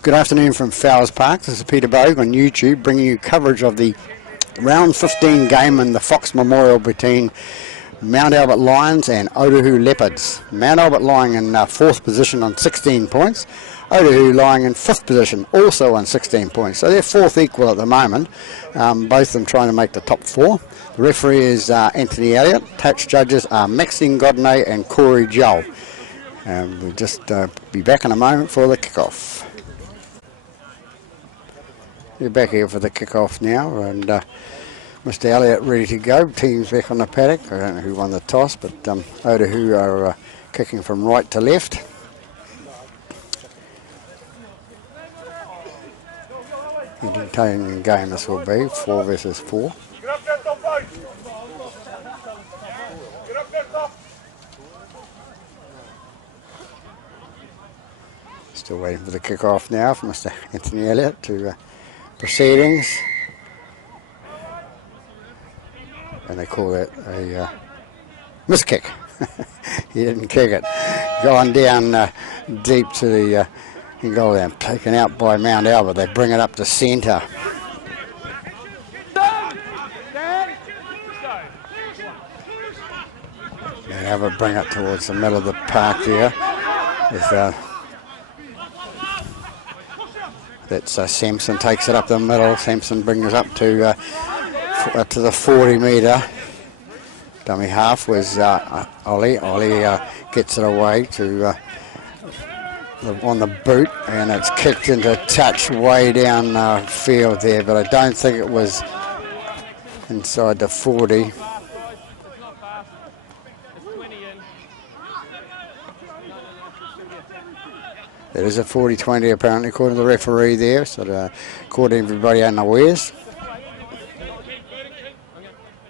Good afternoon from Fowles Park. This is Peter Bogue on YouTube, bringing you coverage of the round 15 game in the Fox Memorial between Mount Albert Lions and Otahuhu Leopards. Mount Albert lying in 4th position on 16 points. Otahuhu lying in 5th position, also on 16 points. So they're 4th equal at the moment, both of them trying to make the top 4. The referee is Anthony Elliott. Touch judges are Maxine Godney and Corey Joel. We'll just be back in a moment for the kickoff. We're back here for the kickoff now, and Mr. Elliott ready to go. Team's back on the paddock. I don't know who won the toss, but Otahuhu are kicking from right to left. Entertaining game this will be, 4 versus 4. Still waiting for the kick-off now for Mr. Anthony Elliott to proceedings. And they call that a miss kick. He didn't kick it. Gone down deep to the goal there, taken out by Mount Albert. They bring it up to centre. Mount Albert bring it towards the middle of the park there. That's Sampson takes it up the middle. Sampson brings it up to the 40 metre. Dummy half was Ollie. Ollie gets it away to on the boot, and it's kicked into touch way down field there, but I don't think it was inside the 40. It is a 40-20 apparently, according to the referee there, so according to everybody unawares.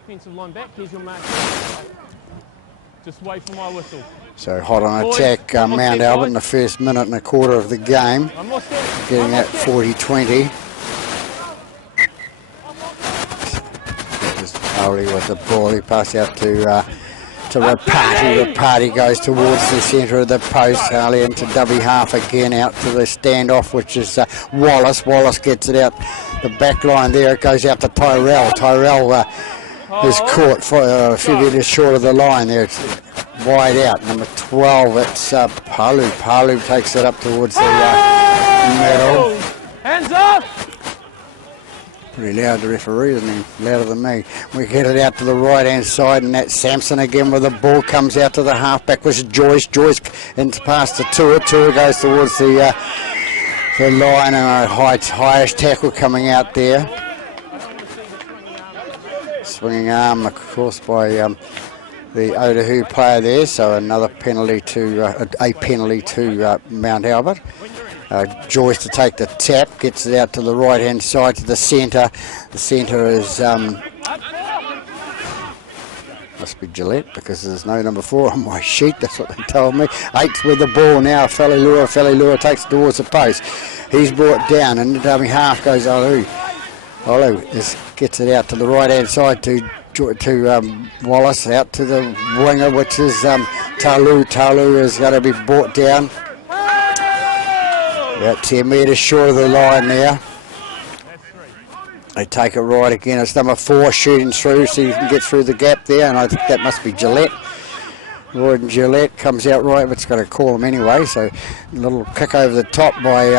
Defensive line back, here's your mark. Just wait for my whistle. So hot on attack, Mount Albert in the first minute and a quarter of the game, getting that 40-20. That was Ollie with the ball. He passed out to Rapati. Rapati goes towards the centre of the post. Ollie into dummy half again, out to the standoff, which is Wallace. Wallace gets it out the back line there. It goes out to Tyrell. Tyrell is caught for a few metres short of the line there. It's wide out. Number 12, it's Palu. Palu takes it up towards the middle. Hands up! Pretty loud, the referee, isn't he? Louder than me. We get it out to the right-hand side, and that's Sampson again with the ball. Comes out to the half-back, which is Joyce. Joyce into past the Tua. Tua goes towards the line, and a highest tackle coming out there. Swinging arm, of course, by the Otahuhu player there, so another penalty to Mount Albert. Joyce to take the tap, gets it out to the right-hand side to the centre. The centre is must be Gillette, because there's no number 4 on my sheet. That's what they told me. 8's with the ball now. Falilua takes it towards the post. He's brought down, and the dummy half goes Otahuhu. Gets it out to the right-hand side to Wallace, out to the winger, which is Talu. Talu is going to be brought down. About 10 metres short of the line now. They take it right again. It's number 4 shooting through, so you can get through the gap there, and I think that must be Gillette. Royden Gillette comes out right, but it's going to call him anyway, so a little kick over the top by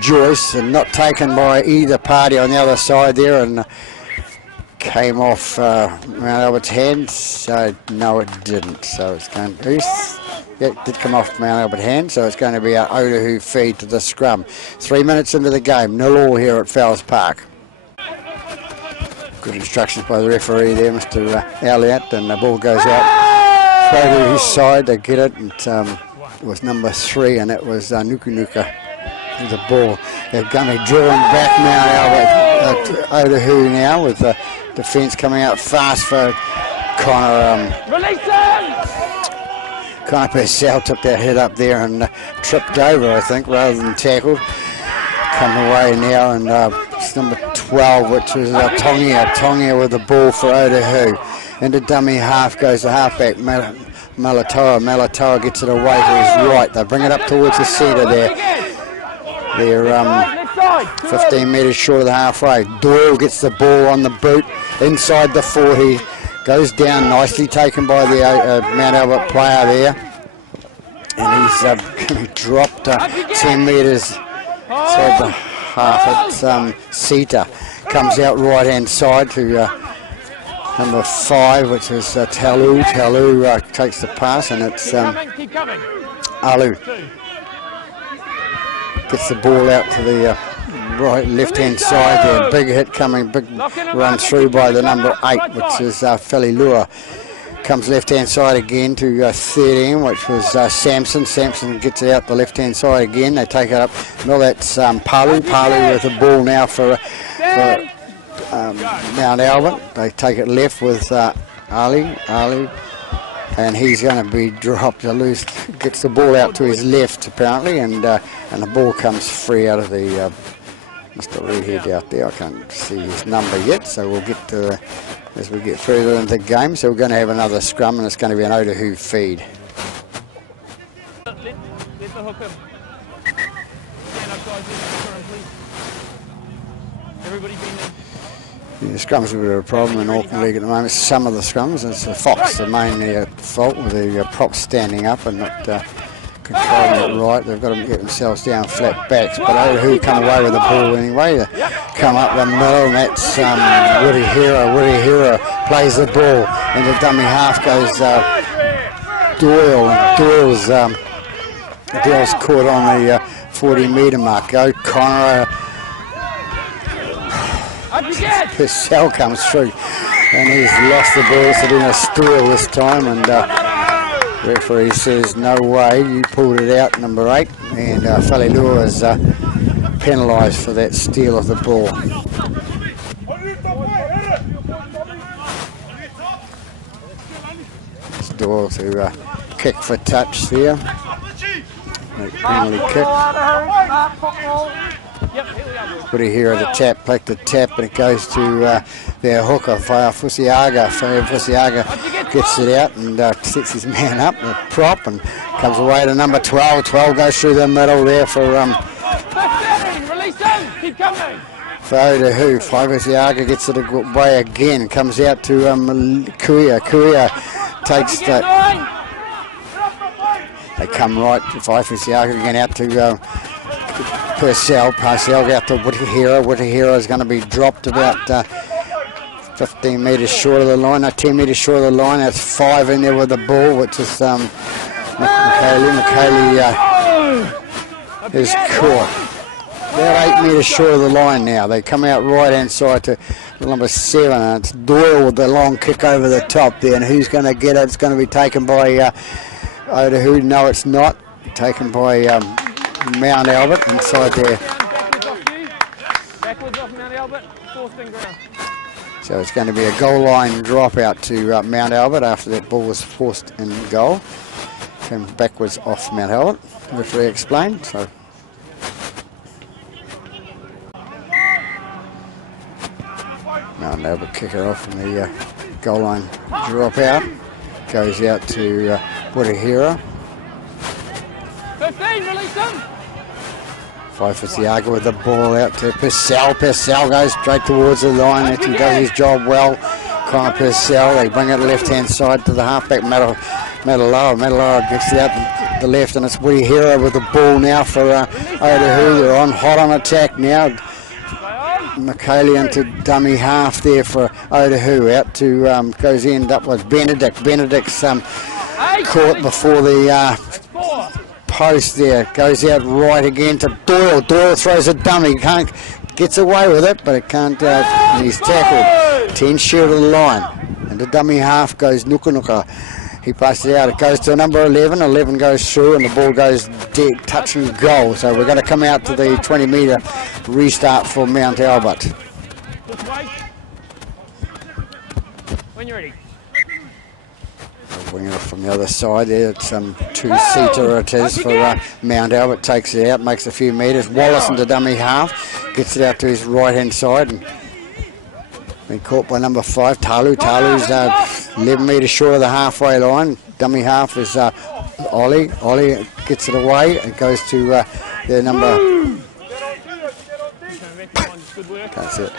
Joyce, and not taken by either party on the other side there, and came off Mount Albert's hands. So no, it didn't. So it's going to, it did come off Mount Albert's hand, so it's going to be an Otahuhu feed to the scrum. 3 minutes into the game, 0-0 here at Fowles Park. Good instructions by the referee there, Mr. Elliott, and the ball goes out. Over his side, they get it, and it was number 3, and it was Nuku with the ball. They're going to draw him back now, Otahuhu now, with the defence coming out fast for Connor. Release him! Connor Purcell took that head up there and tripped over, I think, rather than tackled. Come away now, and it's number 12, which is Tongia. Tongia with the ball for Otahuhu. Into dummy half goes the halfback, Malatoa. Malatoa gets it away to his right. They bring it up towards the centre there. They're 15 metres short of the halfway. Doyle gets the ball on the boot inside the 40. Goes down nicely, taken by the Mount Albert player there. And he's going to drop 10 metres inside the half. It's Sita. Comes out right hand side to number 5, which is Talu. Talu takes the pass, and it's Alu. Gets the ball out to the right left hand side there. Big hit coming, big run through by the number 8, which is Felilua. Comes left hand side again to 13, which was Samson. Samson gets it out the left hand side again. They take it up. No, that's Palu. Palu with the ball now for Mount Albert. They take it left with Ali, and he's going to be dropped. Loose gets the ball out to his left apparently, and the ball comes free out of the Mr. Redhead out there. I can't see his number yet, so we'll get to as we get further into the game. So we're going to have another scrum, and it's going to be an Otahuhu feed. Let the hook him. Stand up, guys. Everybody been there. Yeah, scrums are a bit of a problem in Auckland League at the moment. Some of the scrums, it's the Fox, the main at fault with the props standing up and not controlling it right. They've got to get themselves down flat backs. But Otahuhu come away with the ball anyway. They come up the middle, and that's Woody Hero. Woody Hero plays the ball, and the dummy half goes Doyle. And Doyle's caught on the 40-metre mark. O'Connor. Purcell comes through, and he's lost the ball. So doing a steal this time, and referee says no way, you pulled it out, number 8, and Falilua is penalised for that steal of the ball. It's Doyle to kick for touch there. Penalty kick. Woody Hero the tap, like the tap, and it goes to their hooker, Fusiaga. Fusiaga gets it out and sets his man up, the prop, and comes away to number 12. 12 goes through the middle there for Otahuhu. Fusiaga gets it away again, comes out to Kuia. Kuia takes that. They come right, Fusiaga again out to Purcell out to Woody Hero. Woody Hero is going to be dropped about 15 metres short of the line, 10 metres short of the line. That's 5 in there with the ball, which is McKaylee. McKaylee is caught. About 8 metres short of the line now. They come out right hand side to number 7, and it's Doyle with the long kick over the top there. And who's going to get it? It's going to be taken by Otahuhu. No, it's not. Taken by Mount Albert inside there. Backwards off Mount Albert, forced in ground. So it's going to be a goal line drop out to Mount Albert after that ball was forced in goal. Came backwards off Mount Albert, referee explained. So Mount Albert kick it off, and the goal line drop out goes out to Woody Hero. 15, release him. Fusiaga with the ball out to Purcell. Purcell goes straight towards the line. He does his job well. Connor Purcell. They bring it left hand side to the halfback. Metallara gets it out the left, and it's Woody Hero with the ball now for Otahuhu. They're on hot on attack now. McKaylee into dummy half there for Otahuhu. Out to goes end up with Benedict. Benedict's caught before the post there. Goes out right again to Doyle. Doyle throws a dummy. Gets away with it, but it can't. He's tackled 10 short of the line, and the dummy half goes Nuka. He passes it out. It goes to number 11. 11 goes through, and the ball goes dead, touching goal. So we're going to come out to the 20-metre restart for Mount Albert. When you're ready. Wing it off from the other side there. It's 2-seater it is for Mount Albert. Takes it out, makes a few metres. Wallace into dummy half. Gets it out to his right-hand side. And been caught by number 5, Talu. Talu's 11 metres short of the halfway line. Dummy half is Ollie. Ollie gets it away. It goes to the number Good work. That's it.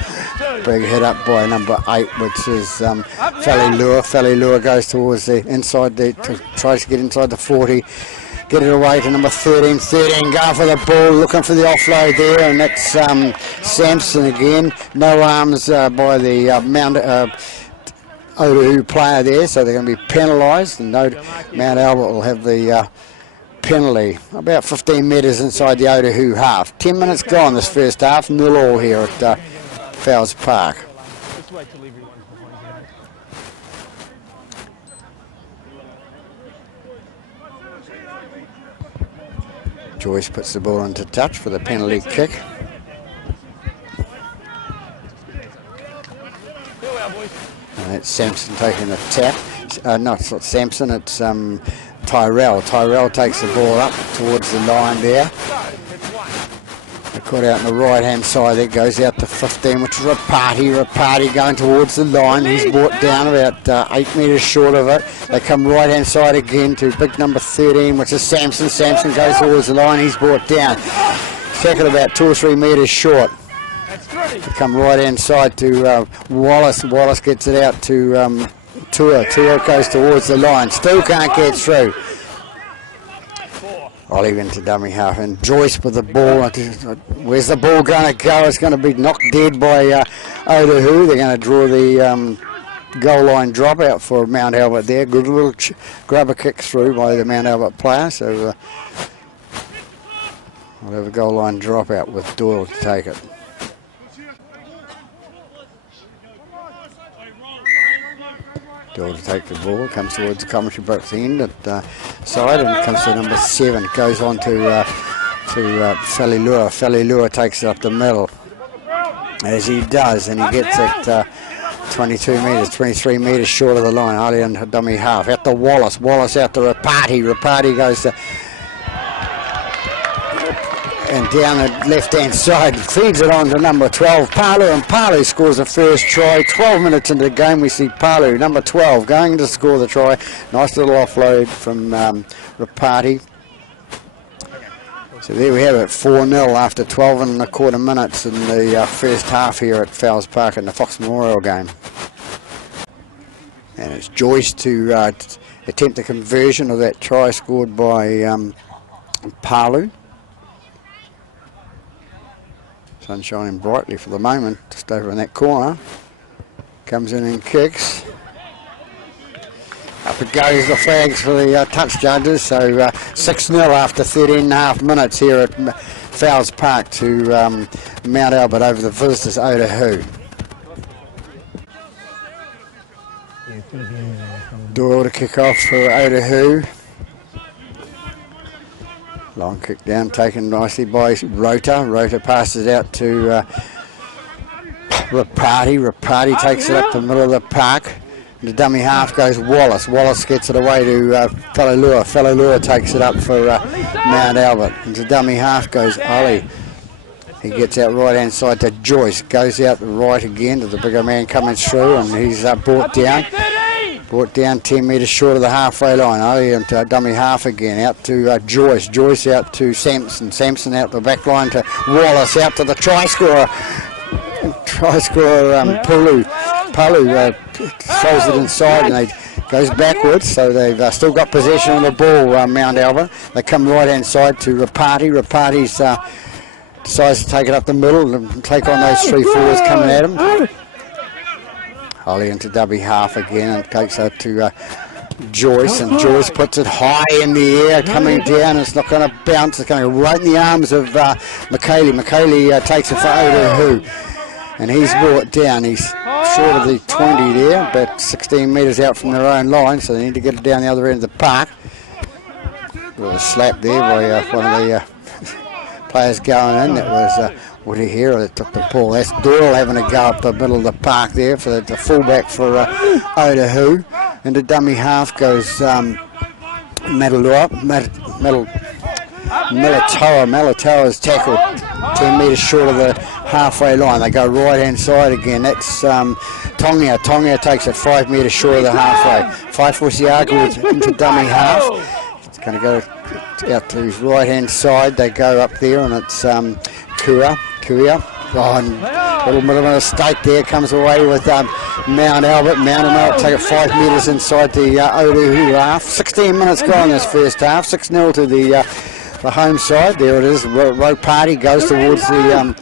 Big hit up by number 8, which is Falilua. Falilua goes towards the inside, tries to get inside the 40. Get it away to number 13. 13 going for the ball, looking for the offload there, and that's Sampson again. No arms by the Otahuhu player there, so they're going to be penalised, and Mount Albert will have the penalty. About 15 metres inside the Otahuhu half. 10 minutes gone this first half, 0-0 here at Fowles Park. Just wait till everyone's behind you. Joyce puts the ball into touch for the penalty kick. And that's Sampson taking the tap. No, it's not Sampson, it's Tyrell. Tyrell takes the ball up towards the line there. They caught out on the right hand side. That goes out to 15, which is Rapati. Rapati going towards the line. He's brought down about 8 metres short of it. They come right hand side again to big number 13, which is Sampson. Sampson goes towards the line. He's brought down. Second about 2 or 3 metres short. They come right hand side to Wallace. Wallace gets it out to Tua. Tua goes towards the line. Still can't get through. Ollie into dummy half, and Joyce with the ball. Where's the ball going to go? It's going to be knocked dead by Otahuhu. They're going to draw the goal line dropout for Mount Albert there. Good little grubber kick through by the Mount Albert player. So we'll have a goal line dropout with Doyle to take it. Doyle to take the ball, comes towards the commentary box end at side, and comes to number 7, goes on to Falilua. Falilua takes it up the middle, as he does, and he gets it 22 metres, 23 metres short of the line. Ali and dummy half, out to Wallace. Wallace out to Rapati. Rapati goes to, and down the left-hand side, feeds it on to number 12, Palu, and Palu scores the first try. 12 minutes into the game, we see Palu, number 12, going to score the try. Nice little offload from Rapati. So there we have it, 4-0 after 12 and a quarter minutes in the first half here at Fowles Park in the Fox Memorial game. And it's Joyce to attempt the conversion of that try scored by Palu. Sun shining brightly for the moment, just over in that corner. Comes in and kicks. Up it goes, the flags for the touch judges. So 6-0 after 13.5 minutes here at Fowles Park to Mount Albert over the visitors Otahuhu. Doyle to kick off for Otahuhu. Long kick down, taken nicely by Rota. Rota passes it out to Rapati. Rapati takes it up the middle of the park. The dummy half goes Wallace. Wallace gets it away to Falilua. Falilua takes it up for Mount Albert. And the dummy half goes Ollie. He gets out right hand side to Joyce. Goes out the right again to the bigger man coming through, and he's brought down. Brought down 10 metres short of the halfway line. Ollie into dummy half again. Out to Joyce. Joyce out to Sampson. Sampson out the back line to Wallace. Out to the try scorer. Try scorer Palu. Palu throws it inside, and they goes backwards. So they've still got possession of the ball, Mount Albert. They come right hand side to Rapati. Rapati's decides to take it up the middle and take on those 3 forwards coming at him. Ollie into dummy half again and takes it to Joyce, and Joyce puts it high in the air, coming down. It's not going to bounce, it's going to go right in the arms of McKaylee. McKaylee takes it for Otahuhu, and he's brought down. He's short of the 20 there, about 16 metres out from their own line, so they need to get it down the other end of the park. With a slap there by one of the players going in. That was Woody here that took the ball. That's Doyle having a go up the middle of the park there for the fullback for Otahuhu. And the dummy half goes Militoa. Militoa's tackled 10 metres short of the halfway line. They go right hand side again. That's Tongia. Tongia takes it 5 metres short of the halfway. Faifusiaga into dummy half. It's going to go out to his right hand side. They go up there, and it's Kua. Oh, and little bit of a mistake there, comes away with Mount Albert. Mount Albert take it 5 metres inside the otahuhu half. 16 minutes gone this first half, 6-0 to the home side. There it is, Party goes towards the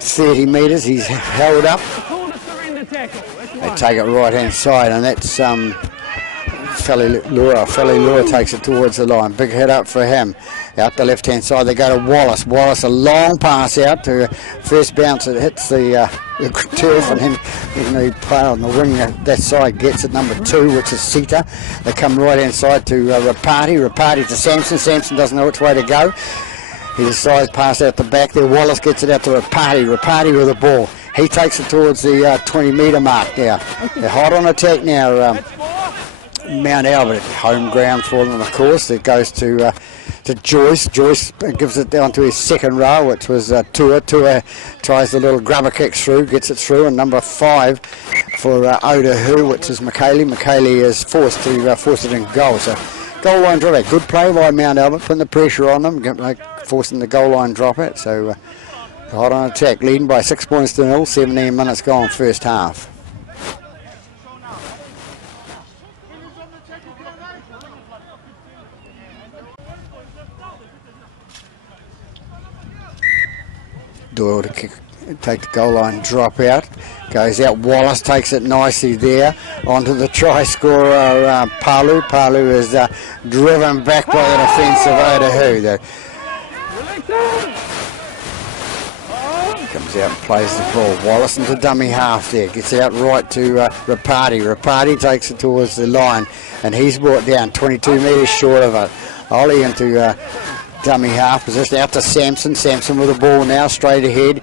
30 metres, he's held up. They take it right hand side, and that's Felly Lure takes it towards the line. Big hit up for him. Out the left hand side they go to Wallace. Wallace, a long pass out to first bounce. It hits the turf, and then the player on the wing that side gets it, number 2, which is Sita. They come right hand side to Rapati to Sampson. Sampson doesn't know which way to go. He decides to pass out the back there. Wallace gets it out to Rapati with the ball. He takes it towards the 20 metre mark now. They're hot on attack now. Mount Albert, home ground for them, of course. It goes to Joyce. Joyce gives it down to his second row, which was Tua. Tua tries the little grubber kick through, gets it through, and number 5 for Otahuhu, which is McKaylee. McKaylee is forced it in goal. So goal line drop out. Good play by Mount Albert, putting the pressure on them, forcing the goal line drop out. So hot on attack, leading by 6 points to 0. 17 minutes gone, first half. Doyle to take the goal line drop out, goes out. Wallace takes it nicely there onto the try scorer Palu. Palu is driven back by the defence of Otahuhu. Comes out and plays the ball. Wallace into dummy half there, gets out right to Rapati. Rapati takes it towards the line, and he's brought down 22 metres short of it. Ollie into dummy half position, out to Sampson. Sampson with the ball now, straight ahead,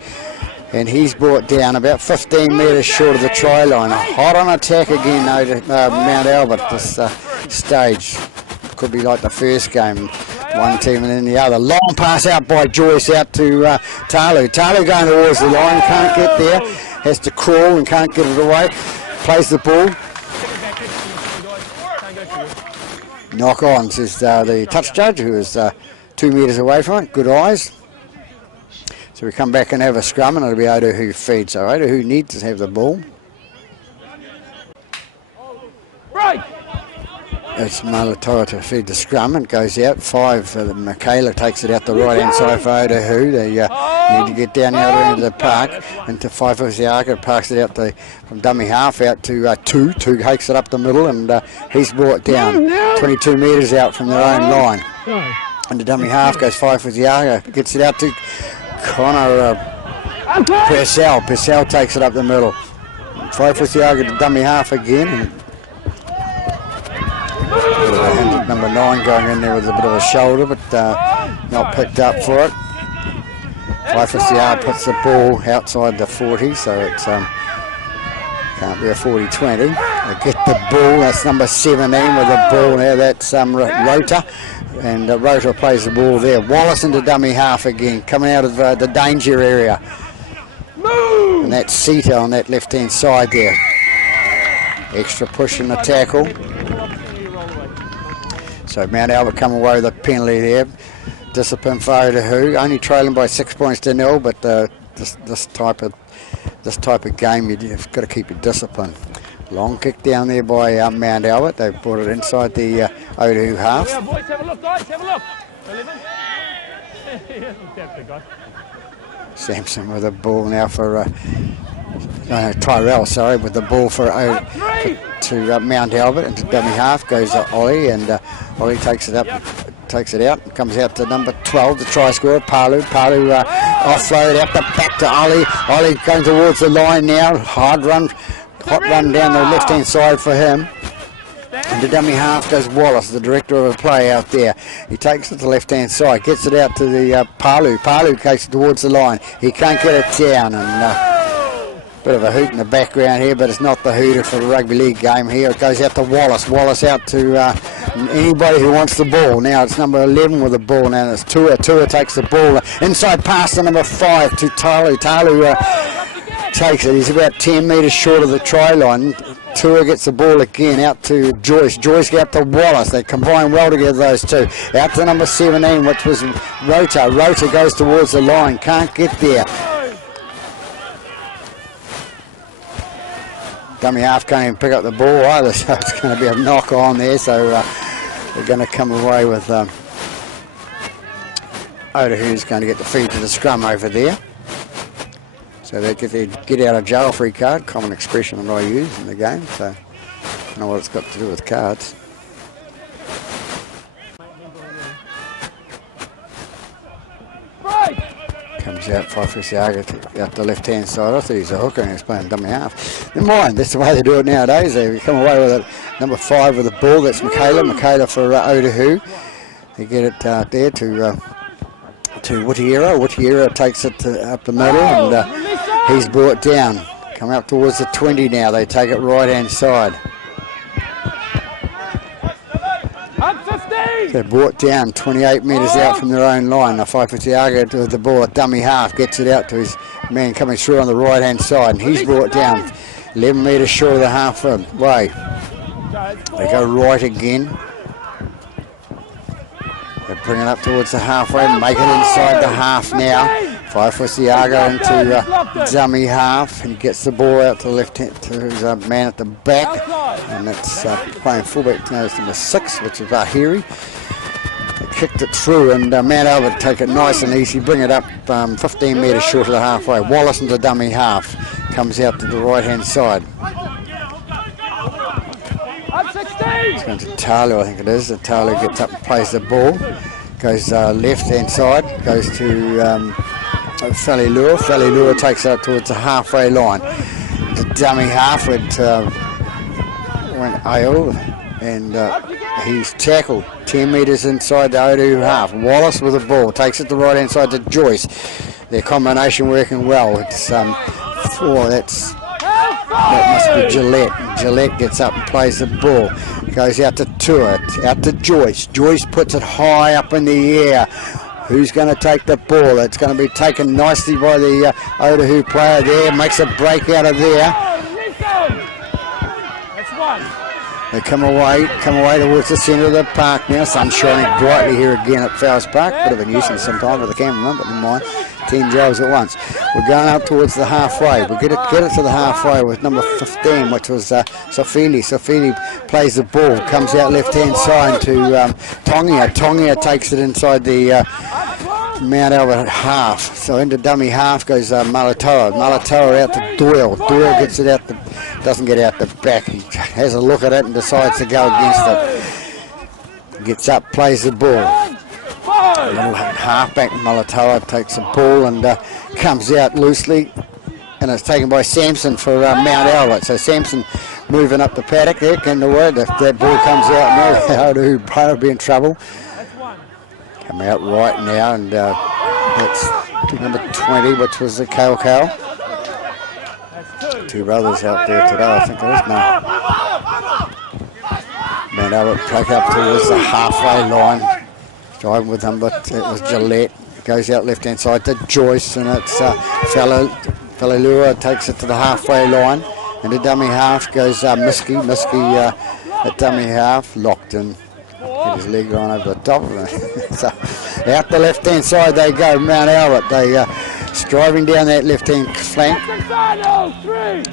and he's brought down about 15 metres short of the try line. Hot on attack again, Mount Albert this stage. Could be like the first game, one team and then the other. Long pass out by Joyce out to Talu. Talu going towards the line, can't get there, has to crawl and can't get it away. Plays the ball. Knock on, says the touch judge, who is 2 metres away from it. Good eyes. So we come back and have a scrum, and it'll be Otahuhu feed. So Otahuhu needs to have the ball. Right. It's Malatoa to feed the scrum, and goes out. 5 for Michaela takes it out the right hand side for Otahuhu. They need to get down the other end of the park into 5 for Siaka. Parks it out from dummy half out to 2. 2 takes it up the middle, and he's brought down 22 metres out from their own line. And the dummy half goes 5 for Ziaga, gets it out to Connor Purcell. Purcell takes it up the middle. 5 for Ziaga to dummy half again. Number 9 going in there with a bit of a shoulder, but not picked up for it. 5 for Ziaga puts the ball outside the 40, so it's can't be a 40-20. They get the ball, that's number 17 with the ball now, that's Rota. And Rota plays the ball there. Wallace into dummy half again, coming out of the danger area. Move! And that's Sita on that left-hand side there. Extra push in the tackle. So Mount Albert come away with a penalty there. Discipline for Otahuhu, only trailing by 6 points to 0, but this type of game you've got to keep your discipline. Long kick down there by Mount Albert. They brought it inside the Otahuhu half. Yeah, boys, have a look, guys, have a look. Sampson with the ball now for Tyrell, sorry, with the ball to Mount Albert into dummy half goes Ollie, and Ollie takes it out, and comes out to number 12, the try scorer, Palu. Palu offload out the back to Ollie. Ollie going towards the line now, hot run down the left hand side for him. And the dummy half goes Wallace, the director of a play out there. He takes it to the left hand side, gets it out to the Palu. Palu takes it towards the line. He can't get it down, and bit of a hoot in the background here, but it's not the hooter for the rugby league game here. It goes out to Wallace. Wallace out to anybody who wants the ball. Now it's number 11 with the ball. Now it's Tua. Tua takes the ball. Inside pass to number 5 to Talu. Talu takes it. He's about 10 metres short of the try line. Tua gets the ball again out to Joyce. Joyce out to Wallace. They combine well together, those two. Out to number 17, which was Rota. Rota goes towards the line. Can't get there. dummy half can't even pick up the ball either, so it's going to be a knock on there. So they're going to come away with Otahu's going to get the feed to the scrum over there. So they get their get out of jail free card, common expression that I use in the game. So I don't know what it's got to do with cards. Comes out Faifesiaga out the left-hand side. I thought he was a hooker and he was playing dummy half. Never mind, that's the way they do it nowadays. They come away with it. Number 5 with the ball, that's Michaela. Michaela for Otahu. They get it there to Wutiera. Wutiera takes it up the middle and he's brought down. Come up towards the 20 now. They take it right-hand side. They're brought down 28 metres out from their own line. Now Faifesiaga with the ball at dummy half gets it out to his man coming through on the right hand side, and he's brought down 11 metres short of the halfway. They go right again. They bring it up towards the halfway, make it inside the half now. Faifesiaga into dummy half, and he gets the ball out to the left hand to his man at the back, and that's playing fullback now. It's number 6, which is Ahiri. They kicked it through, and Mount Albert take it nice and easy, bring it up 15 metres short of the halfway. Wallace into dummy half, comes out to the right hand side. It's going to Talu, I think it is. Talu gets up and plays the ball. Goes left hand side, goes to Falilua. Falilua takes it up towards the halfway line. The dummy half went Ail, and he's tackled 10 metres inside the Otahu half. Wallace with the ball, takes it to the right hand side to Joyce. Their combination working well. It's that must be Gillette. Gillette gets up and plays the ball. Goes out to Tuart, out to Joyce. Joyce puts it high up in the air. Who's going to take the ball? It's going to be taken nicely by the Otahu player there. Makes a break out of there. That's one. They come away towards the centre of the park now. Sun shining brightly here again at Fowles Park. Bit of a nuisance sometimes with the cameraman, but never mind. 10 jobs at once. We're going up towards the halfway. We get it to the halfway with number 15, which was Sofili. Sofili plays the ball, comes out left-hand side to Tongia. Tongia takes it inside the Mount Albert half. So into dummy half goes Malatoa. Malatoa out to Doyle. Doyle gets it out doesn't get out the back. He has a look at it and decides to go against it. Gets up, plays the ball. Little halfback Malatoa takes the ball and comes out loosely, and it's taken by Sampson for Mount Albert. So Sampson moving up the paddock there, getting the word if that ball comes out now, Otahu player will be in trouble. Come out right now, and that's number 20, which was the Kale. Two brothers out there today, I think it is. No. Mount Albert take up towards the halfway line. Driving with them, but it was Gillette. Goes out left hand side to Joyce, and it's Falilua takes it to the halfway line. And the dummy half goes Miski at dummy half, locked in. Get his leg on over the top of it. So out the left hand side they go, Mount Albert. They striving down that left hand flank.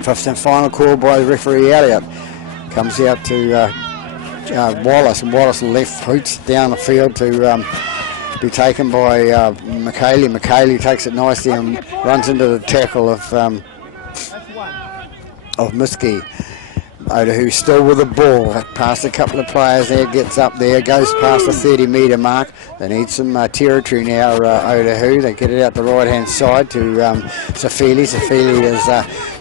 Fifth and final call by referee Elliott. Comes out to Wallace, and Wallace left hoots down the field to be taken by McKaylee. McKaylee takes it nicely and runs into the tackle of Miski. Otahu still with the ball, past a couple of players there, gets up there, goes past the 30 metre mark. They need some territory now, Otahu. They get it out the right hand side to Safili. Safili is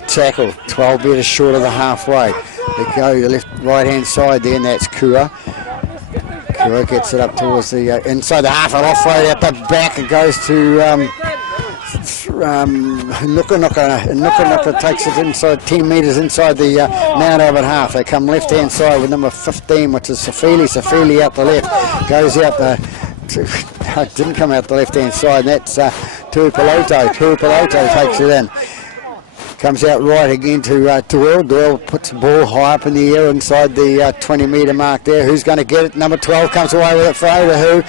tackled 12 metres short of the halfway. They go the right hand side there, and that's Kua. Kua gets it up towards the inside the half, and off-road out the back. It goes to Nuka takes it inside 10 metres inside the Mount Albert half. They come left hand side with number 15, which is Safili. Safili out the left, goes out the didn't come out the left hand side, and that's Tuipiloto. Tuipiloto takes it in. Comes out right again to Doyle. Doyle puts the ball high up in the air inside the 20 metre mark there. Who's going to get it? Number 12 comes away with it for Otahu.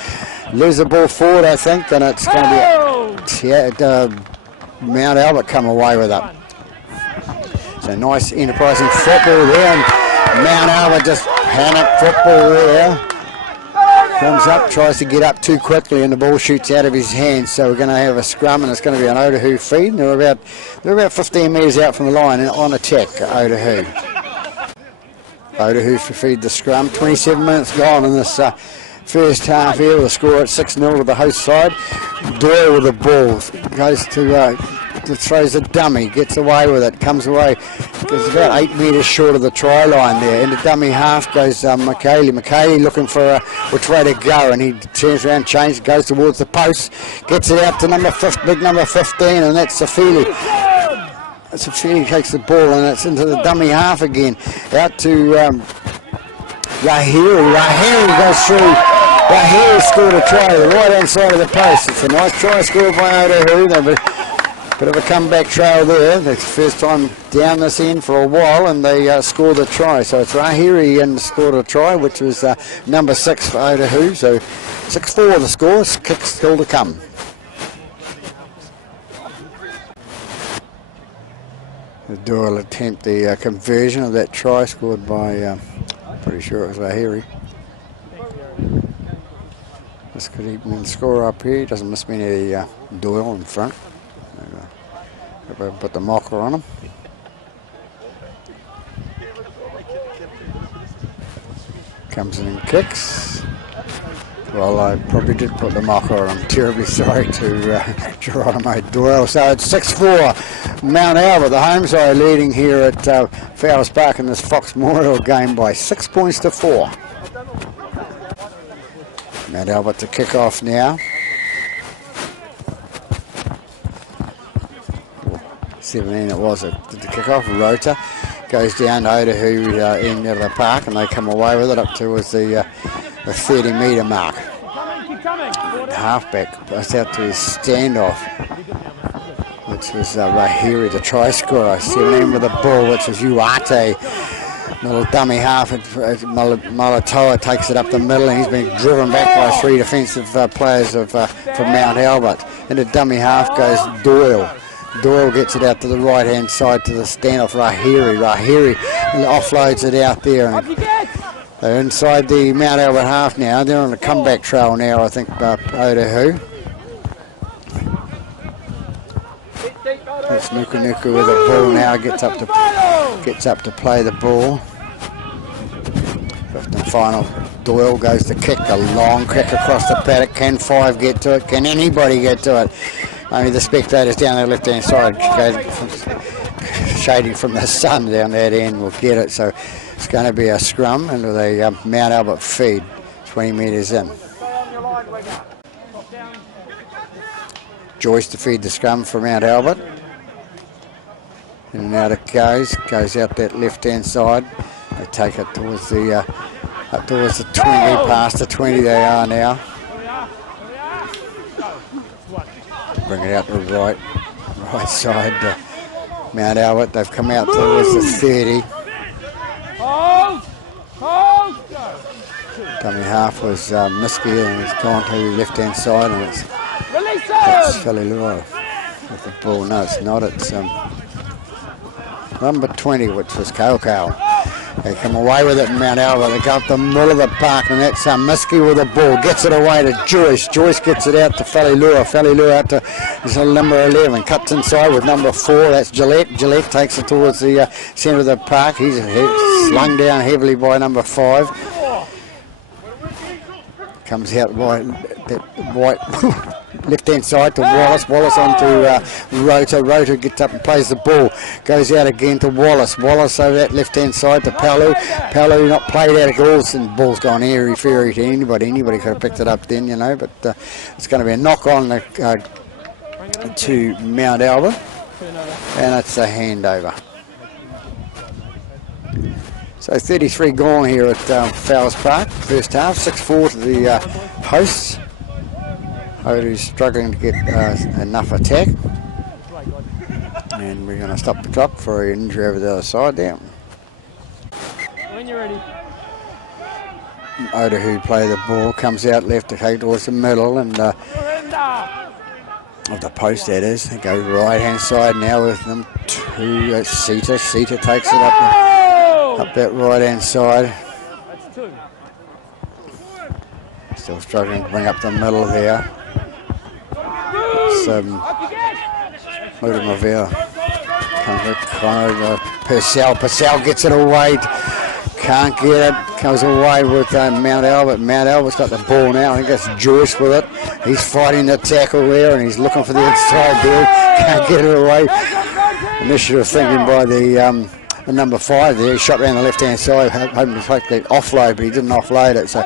Lose the ball forward, I think, and it's going to be Mount Albert come away with it. So nice enterprising football there, and Mount Albert just panic football there. Comes up, tries to get up too quickly, and the ball shoots out of his hands. So we're going to have a scrum, and it's going to be an Otahuhu feed. And they're about 15 metres out from the line and on attack, Otahuhu. Otahuhu to feed the scrum. 27 minutes gone in this first half here, with a score at 6-0 to the host side. Doyle with the ball, goes to throws a dummy, gets away with it, comes away, goes about 8 metres short of the try line there. In the dummy half goes McKaylee looking for which way to go, and he turns around, changes, goes towards the post, gets it out to big number 15, and that's Safili. Safili takes the ball, and it's into the dummy half again, out to Rahiri. Rahiri goes through. Rahiri scored a try to the right hand side of the post. It's a nice try scored by Otahuhu. Bit of a comeback trail there. That's the first time down this end for a while, and they scored a try. So it's Rahiri and scored a try, which was number 6 for Otahuhu. So 6-4 the score. Kicks still to come. The Doyle attempt the conversion of that try scored by, pretty sure it was Rahiri. This could even score up here. He doesn't miss many Doyle in front. Put the marker on him. Comes in and kicks. Well, I probably did put the marker on. I'm terribly sorry to Geronimo Doyle. So it's 6-4. Mount Albert, the home side, leading here at Fowles Park in this Fox Memorial game by 6 points to 4. Mount Albert to kick off now. 17 it was at the kick-off. Rota goes down to Otahuhu end of the park, and they come away with it up towards the 30-metre mark. The halfback goes out to his standoff, which was Rahiri, the try scorer. 17 with the ball, which was Uate. Little dummy half. Malatoa takes it up the middle, and he's been driven back by 3 defensive players from Mount Albert. And the dummy half goes Doyle. Doyle gets it out to the right-hand side to the standoff Rahiri. Rahiri offloads it out there. And they're inside the Mount Albert half now. They're on a comeback trail now, I think, Otahuhu. That's Nuku with the ball now. Gets up to play the ball. Fifth and final. Doyle goes to kick, a long kick across the paddock. Can 5 get to it? Can anybody get to it? Only the spectators down the left-hand side, shading from the sun down that end, will get it. So it's going to be a scrum into the Mount Albert feed, 20 metres in. Joyce to feed the scrum for Mount Albert. In and out it goes out that left-hand side. They take it towards the up towards the 20, past the 20 they are now. Bring it out to the right side, Mount Albert. They've come out towards the 30. Dummy half was Miski, and it's gone to the left-hand side, and it's Falilua with the ball. No, it's not. It's number 20, which was Kaukau. They come away with it in Mount Albert. They go up the middle of the park, and that's Miski with the ball. Gets it away to Joyce. Joyce gets it out to Falilua. Falilua out to his number 11. Cuts inside with number 4. That's Gillette. Gillette takes it towards the centre of the park. He's slung down heavily by number 5. Comes out by that white left-hand side to Wallace. Wallace onto Rota. Rota gets up and plays the ball. Goes out again to Wallace. Wallace over that left-hand side to Palu. Palu not played out of goals, and the ball's gone airy-fairy to anybody. Anybody could have picked it up then, you know, but it's going to be a knock-on to Mount Albert, and it's a handover. So 33 gone here at Fowles Park, first half, 6-4 to the hosts. Odu's struggling to get enough attack. And we're going to stop the clock for an injury over the other side there. When you're ready. Otahuhu play the ball, comes out left to take towards the middle, and of the post, that is. They go right hand side now with them to Sita. Sita takes it up that right hand side. Still struggling to bring up the middle there. Udamavia comes with Connor. Purcell gets it away. Can't get it. Comes away with Mount Albert. Mount Albert's got the ball now. I think that's Joyce with it. He's fighting the tackle there and he's looking for the inside there. Can't get it away. Initiative thinking by the number 5 there. He shot around the left hand side, hoping to take the offload, but he didn't offload it. So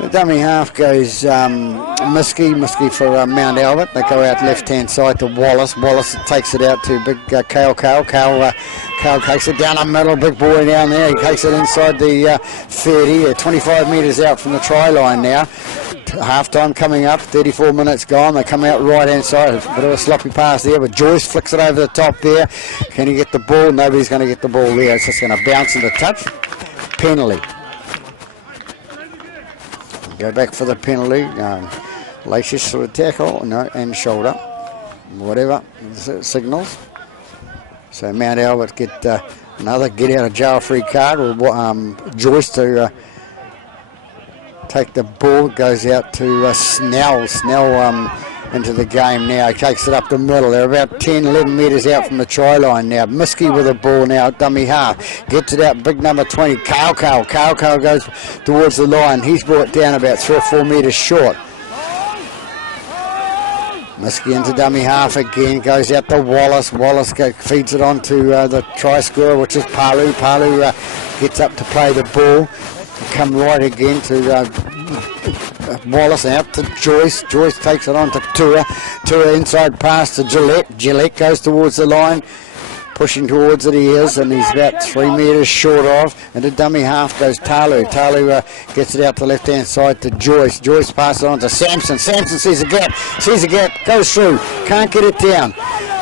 the dummy half goes Muskie for Mount Albert. They go out left hand side to Wallace. Wallace takes it out to big Kale. Kale takes it down the middle, big boy down there. He takes it inside the 30, 25 metres out from the try line now. Half time coming up, 34 minutes gone. They come out right hand side. A bit of a sloppy pass there, but Joyce flicks it over the top there. Can he get the ball? Nobody's going to get the ball there. It's just going to bounce into touch. Penalty. Go back for the penalty. Laces for the tackle, no, and shoulder. Whatever signals. So Mount Albert get another get out of jail free card. Or Joyce to take the ball. Goes out to Snell. Snell into the game now. He takes it up the middle. They're about 10, 11 metres out from the try line now. Muskie with the ball now, dummy half. Gets it out, big number 20, Kale. Kale goes towards the line. He's brought down about 3 or 4 metres short. Muskie into dummy half again, goes out to Wallace. Wallace feeds it on to the try scorer, which is Palu. Palu gets up to play the ball. Come right again to Wallace, out to Joyce. Joyce takes it on to Tua. Tua inside pass to Gillette. Gillette goes towards the line. Pushing towards it he is, and he's about 3 metres short of. And the dummy half goes Talu. Talu gets it out to the left-hand side to Joyce. Joyce passes it on to Sampson. Sampson sees a gap, goes through, can't get it down.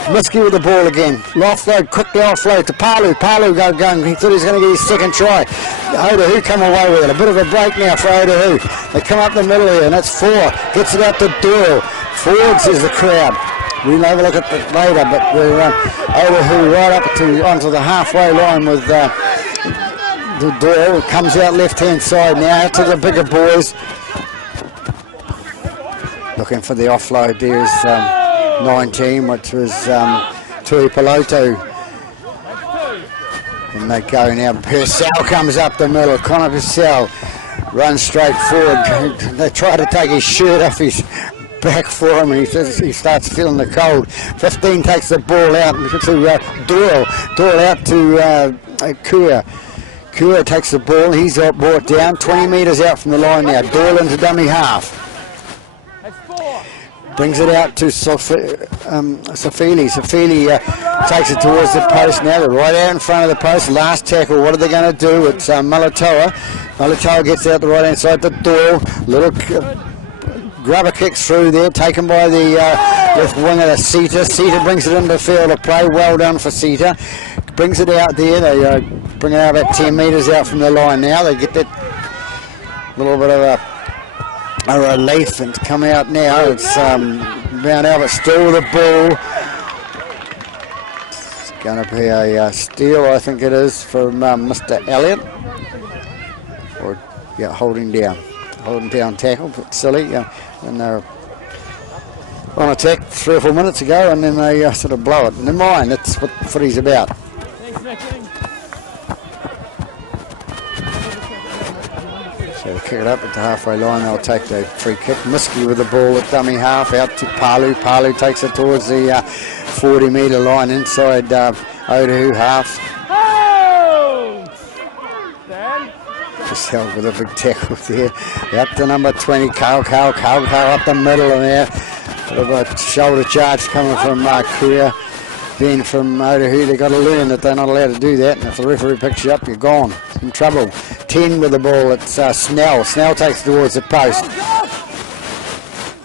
Muskie with the ball again. Offload, quickly offload to Palu. Palu going. He thought he was going to get his second try. Otahuhu come away with it. A bit of a break now for Otahuhu. They come up the middle here, and that's 4. Gets it out to Doyle. Forward, says the crowd. We'll have a look at that later, but we're Otahuhu right up onto the halfway line with the Doyle. Comes out left-hand side now, out to the bigger boys. Looking for the offload. There's 19, which was Tui Piloto. And they go now. Purcell comes up the middle. Connor Purcell runs straight forward. They try to take his shirt off his back for him, and he starts feeling the cold. 15 takes the ball out to Doyle. Doyle out to Kua. Kua takes the ball. He's brought down 20 metres out from the line now. Doyle into dummy half. Brings it out to Sofili. Sofili takes it towards the post now. They're right out in front of the post. Last tackle. What are they going to do? It's Malatoa. Malatoa gets out the right hand side to Doyle. Little grubber kicks through there, taken by the left winger of Sita. Sita brings it into the field of play. Well done for Sita. Brings it out there. They bring it out about 10 metres out from the line now. They get that little bit of a relief and come out now. It's Mount Albert still with the ball. It's going to be a steal, I think it is, from Mr. Elliott. Or, yeah, holding down tackle, but silly. And they're on attack 3 or 4 minutes ago, and then they sort of blow it. And never mind, that's what footy's about. So they kick it up at the halfway line. They'll take the free kick. Muskie with the ball at dummy half, out to Palu. Palu takes it towards the 40-metre line inside Otahuhu half. Just held with a big tackle there. Up to number 20, Kale up the middle of there. Bit of a shoulder charge coming from Kua. Then from Otahuhu, they've got to learn that they're not allowed to do that. And if the referee picks you up, you're gone. In trouble. 10 with the ball, it's Snell. Snell takes it towards the post.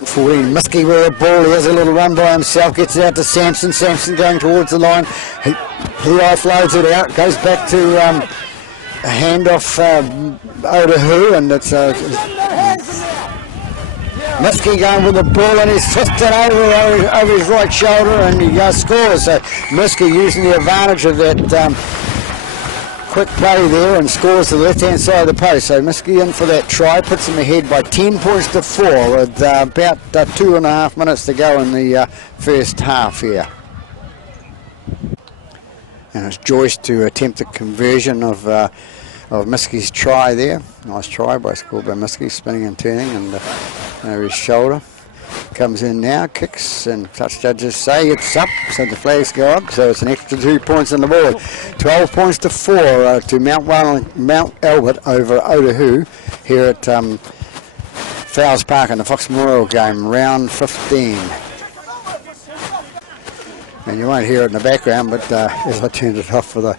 14, Muskie with the ball. He has a little run by himself, gets it out to Sampson. Sampson going towards the line. He offloads it out, goes back to a handoff Otahuhu, and it's Muskie going with the ball and he's twisted over his right shoulder and he scores. So Muskie using the advantage of that quick play there and scores to the left-hand side of the post. So Muskie in for that try, puts him ahead by 10 points to 4 with about 2.5 minutes to go in the first half here. And it's Joyce to attempt the conversion of Muskie's try there. Nice try scored by Muskie, spinning and turning and over his shoulder. Comes in now, kicks, and touch judges say it's up, so the flags go up, so it's an extra 2 points on the board. 12 points to 4 to Mount Albert over Otahuhu here at Fowles Park in the Fox Memorial game, round 15. And you won't hear it in the background, but as I turned it off for the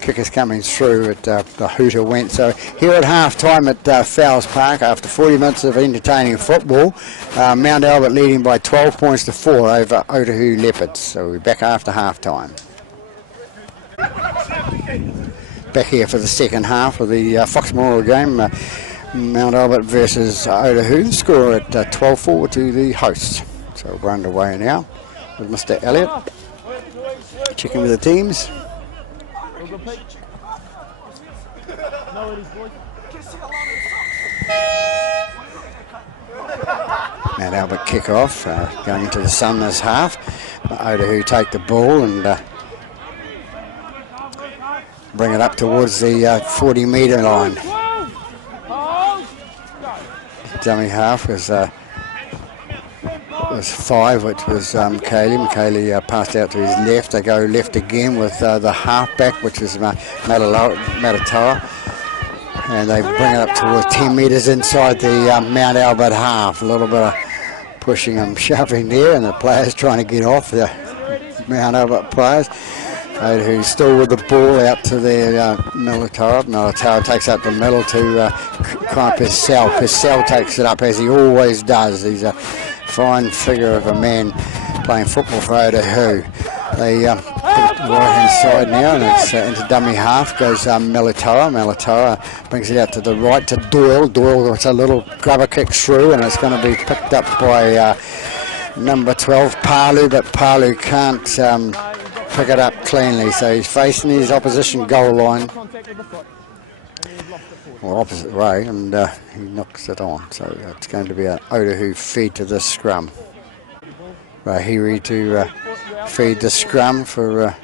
kickers coming through, the hooter went. So here at half time at Fowles Park, after 40 minutes of entertaining football, Mount Albert leading by 12 points to 4 over Otahuhu Leopards. So we're back after half time. Back here for the second half of the Fox Memorial game, Mount Albert versus Otahuhu. Score at 12-4 to the hosts. So we're underway now with Mr. Elliott checking with the teams. Mount Albert kick off, going into the sun this half. Otahuhu take the ball and bring it up towards the 40-metre line. Dummy half was 5, which was Kaylee. Kaylee passed out to his left. They go left again with the halfback, which is Matatoa. And they bring it up towards 10 metres inside the Mount Albert half. A little bit of pushing and shoving there, and the players trying to get off, the Mount Albert players. Who's still with the ball out to their Militaro. Militaro takes up the middle to Purcell. Purcell takes it up as he always does. He's a fine figure of a man playing football for Otahuhu. They right-hand side now, and it's into dummy half goes Militaro. Militaro brings it out to the right to Doyle. Doyle gets a little grubber kick through, and it's going to be picked up by number 12, Palu, but Palu can't pick it up cleanly, so he's facing his opposition goal line, or opposite way, and he knocks it on. So it's going to be an Otahuhu feed to the scrum. Rahiri to feed the scrum for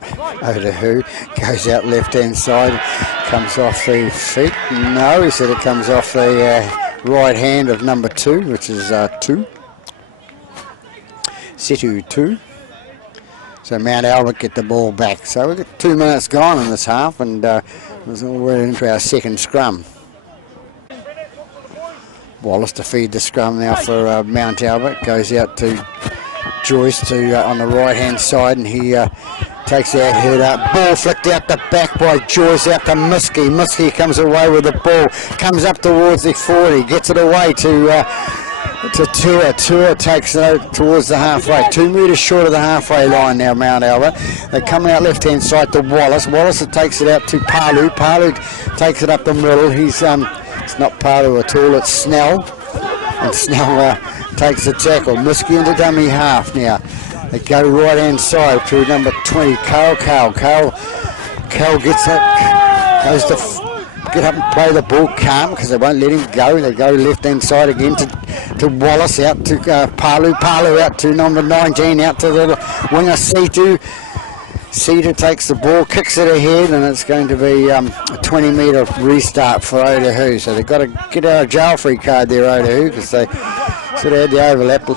Otahuhu. Goes out left-hand side, comes off the feet. No, he said it comes off the right hand of number 2, which is 2. Setu 2. So Mount Albert get the ball back. So we've got 2 minutes gone in this half, and we're already into our second scrum. Wallace to feed the scrum now for Mount Albert. Goes out to Joyce to on the right-hand side, and he takes that head up. Ball flicked out the back by Joyce out to Muskie. Muskie comes away with the ball. Comes up towards the 40. Gets it away to Tua. Tua takes it out towards the halfway. 2 metres short of the halfway line now, Mount Albert. They come out left-hand side to Wallace. Wallace takes it out to Palu. Palu takes it up the middle. He's it's not Palu at all, it's Snell. And Snell takes the tackle. Muskie into dummy half now. They go right-hand side to number 20, Carl. Carl gets it, goes to get up and play the ball calm because they won't let him go. They go left-hand side again to Wallace, out to Palu. Palu out to number 19, out to the winger Setu. Setu takes the ball, kicks it ahead, and it's going to be a 20-metre restart for Otahuhu. So they've got to get out a jail-free card there, Otahuhu, because they sort of had the overlap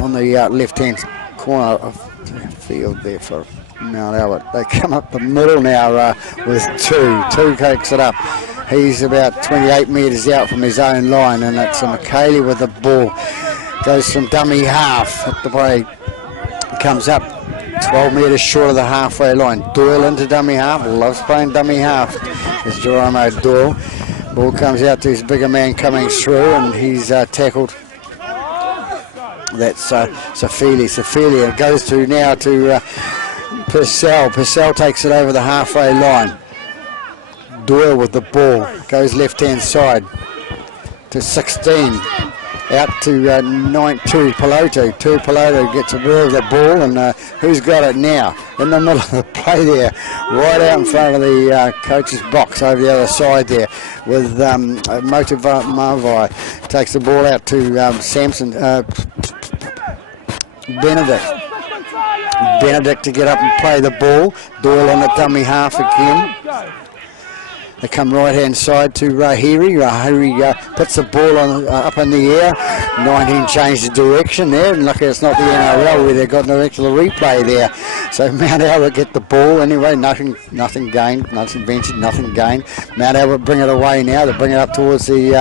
on the left-hand corner of the field there for Mount Albert. They come up the middle now with 2. 2 takes it up. He's about 28 metres out from his own line, and it's McKaylee with the ball. Goes from dummy half at the break. Comes up 12 metres short of the halfway line. Doyle into dummy half. Loves playing dummy half. It's Geronimo Doyle. Ball comes out to his bigger man coming through, and he's tackled. That's Safili. Safili goes to now to Purcell. Purcell takes it over the halfway line. Doyle with the ball. Goes left-hand side to 16. out to 9-2 Peloto. 2 Peloto gets a whirl of the ball, and who's got it now? In the middle of the play there, right out in front of the coach's box over the other side there, with Motivai takes the ball out to Samson, Benedict to get up and play the ball. Doyle on the dummy half again. They come right-hand side to Rahiri. Rahiri puts the ball on, up in the air. 19 changed the direction there, and lucky it's not the NRL where they've got no actual replay there. So Mount Albert get the ball anyway. Nothing gained, nothing ventured, nothing gained. Mount Albert bring it away now. They bring it up towards the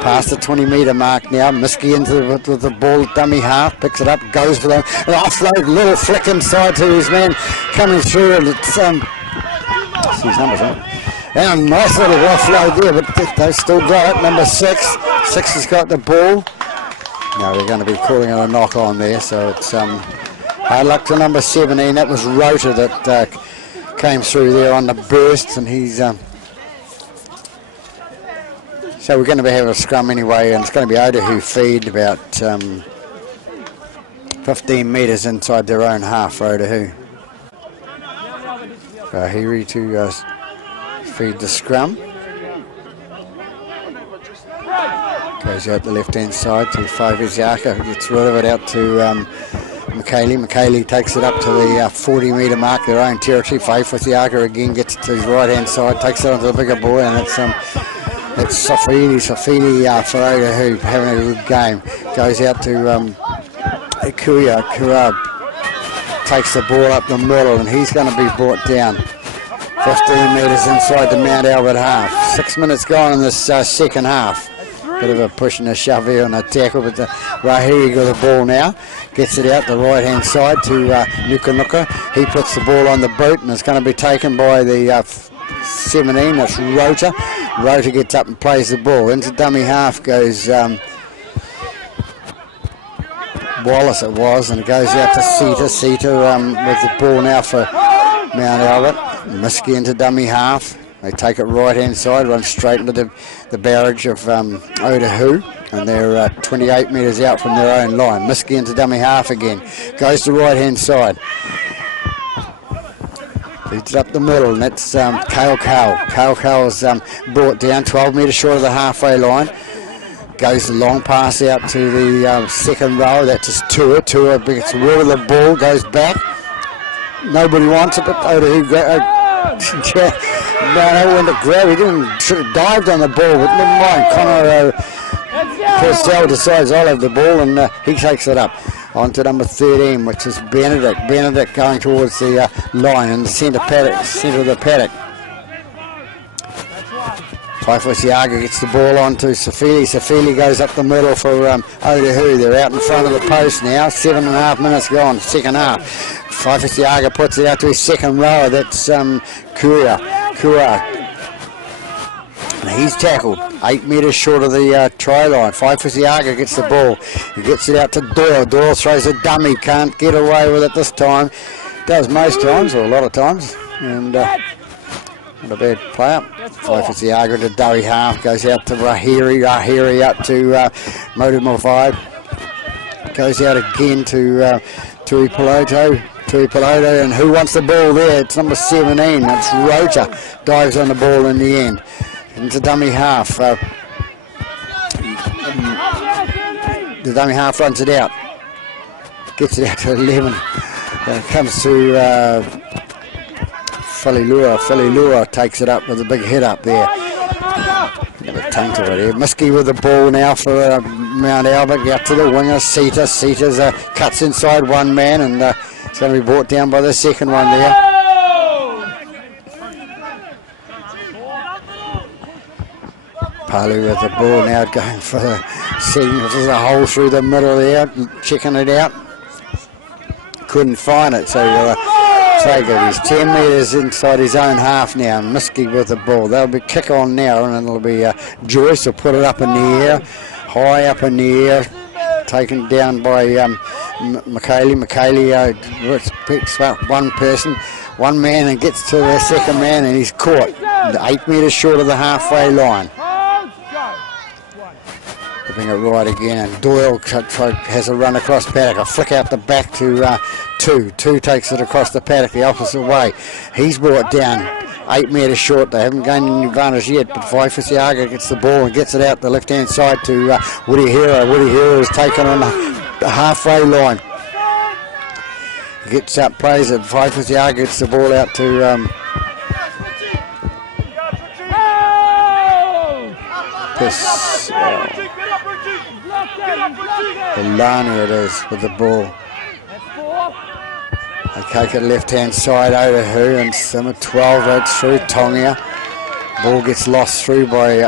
past the 20-metre mark now. Miski into the ball, dummy half, picks it up, goes for the offload, little flick inside to his man coming through, and it's see his numbers, huh? And a nice little offload there, but they still got it. Number 6. 6 has got the ball. Now they're going to be calling it a knock on there, so it's hard luck to number 17. That was Rota that came through there on the burst, and he's so we're going to have a scrum anyway, and it's going to be Otahuhu feed about 15 metres inside their own half for Otahuhu. Rahiri to feed the scrum. Goes out the left-hand side to Faiviziaka, gets rid of it out to McKaylee. McKaylee takes it up to the 40-metre mark, their own territory. Faiviziaka again gets to his right-hand side, takes it onto the bigger boy, and it's Safili for Otahuhu having a good game. Goes out to Kuya. Kuya takes the ball up the middle, and he's going to be brought down. 15 metres inside the Mount Albert half. 6 minutes gone in this second half. Bit of a push and a shove here and a tackle, but Rahiri got the ball now. Gets it out the right-hand side to Nuka. He puts the ball on the boot, and it's going to be taken by the 17. That's Rota. Rota gets up and plays the ball. Into dummy half goes Wallace, it was, and it goes out to Sita with the ball now for Mount Albert. Miski into dummy half. They take it right-hand side, run straight into the barrage of Otahuhu, and they're 28 metres out from their own line. Miski into dummy half again. Goes to right-hand side. Feeds it up the middle, and that's Kale. Kale's brought down 12 metres short of the halfway line. Goes the long pass out to the second row. That's just Tua. Tua gets rid of the ball, goes back. Nobody wants it, but Otahuhu went to grab. He should have dived on the ball, but never mind. Connor Purcell decides I'll have the ball, and he takes it up. On to number 13, which is Benedict. Benedict going towards the line in the centre of the paddock. Faifusiaga gets the ball on to Safili. Safili goes up the middle for Otahuhu. They're out in front of the post now. 7.5 minutes gone, second half. Faifusiaga puts it out to his second rower. That's Kura. And he's tackled 8 metres short of the try line. Faifusiaga gets the ball. He gets it out to Doyle. Doyle throws a dummy. Can't get away with it this time. Does most times, or a lot of times. And not a bad play up. Faifusiaga to dummy half. Goes out to Rahiri. Rahiri up to Motivai. Goes out again to Tui Peloto, and who wants the ball there? It's number 17. That's Rota. Dives on the ball in the end. Into dummy half. The dummy half runs it out. Gets it out to 11. Comes to Fililua takes it up with a big hit up there. Got a tongue to it here. Miski with the ball now for Mount Albert. Out to the winger, Sita. Sita's cuts inside one man, and it's going to be brought down by the second one there. Palu with the ball now going for the second. There's a hole through the middle there, checking it out. Couldn't find it, so take it. He's 10 metres inside his own half now. Miski with the ball. They'll be kick on now, and it'll be Joyce will put it up in the air, high up in the air, taken down by McKaylee. McKaylee picks up one man, and gets to the second man, and he's caught 8 metres short of the halfway line. The Bring it right again, and Doyle has a run across paddock, a flick out the back to Two. Two takes it across the paddock the opposite way. He's brought down 8 metres short. They haven't gained any advantage yet, but Vaifasiaga gets the ball and gets it out the left-hand side to Woody Hero. Woody Hero is taken on the halfway line. Gets up, plays it. Vaifasiaga gets the ball out to Lana it is with the ball. They take it left-hand side, Otahuhu, and number 12 out through Tongia. Ball gets lost forward by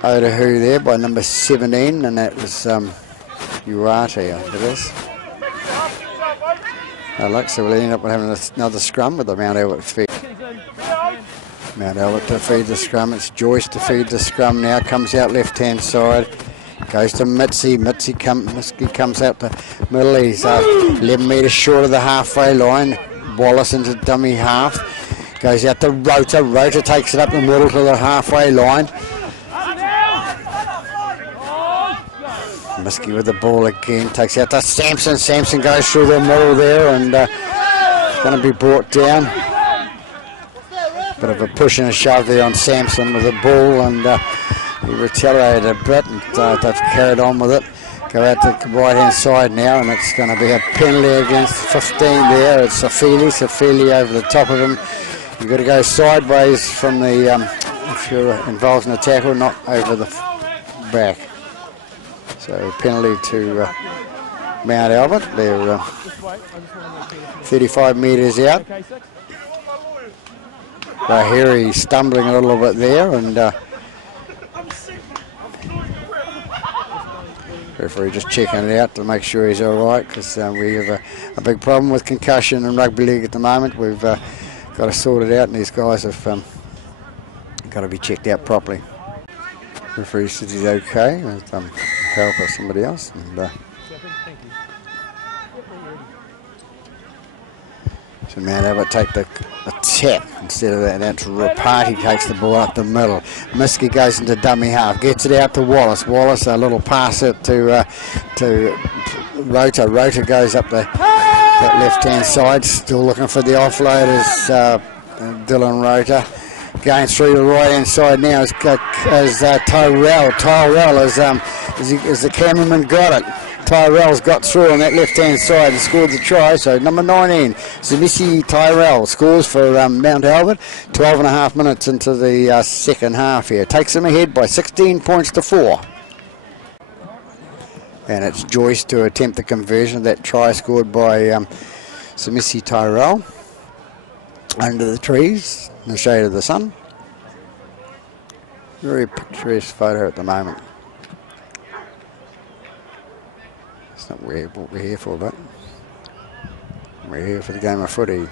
Otahuhu there by number 17, and that was Urati, I think it is. So we'll end up having another scrum with the Mount Albert feed. Mount Albert to feed the scrum. It's Joyce to feed the scrum now. Comes out left-hand side. Goes to Mitzi. Mitzi comes out the middle. He's 11 metres short of the halfway line. Wallace into dummy half. Goes out to Rota. Rota takes it up the middle to the halfway line. Miski with the ball again. Takes out to Sampson. Sampson goes through the middle there and going to be brought down. Bit of a push and a shove there on Sampson with the ball, and he retaliated a bit, and they've carried on with it. Go out to the right-hand side now, and it's going to be a penalty against 15 there. It's Safili over the top of him. You've got to go sideways from the, if you're involved in a tackle, not over the back. So penalty to Mount Albert. They're 35 metres out. Harry stumbling a little bit there, and referee just checking it out to make sure he's all right, because we have a big problem with concussion in rugby league at the moment. We've got to sort it out, and these guys have got to be checked out properly. Referee says he's okay with help of somebody else. And, so Mount Albert take the tap instead of that. That's Rapati takes the ball up the middle. Miski goes into dummy half, gets it out to Wallace. Wallace a little pass it to Rota. Rota goes up that left-hand side, still looking for the offload as Dylan Rota. Going through the right-hand side now is Tyrell. Tyrell is the cameraman got it. Tyrell's got through on that left-hand side and scored the try. So number 19, Zamisi Tyrell scores for Mount Albert. 12 and a half minutes into the second half here. Takes them ahead by 16 points to 4. And it's Joyce to attempt the conversion of that try scored by Zamisi Tyrell. Under the trees, in the shade of the sun. Very picturesque photo at the moment. It's not what we're here for, but we're here for the game of footy.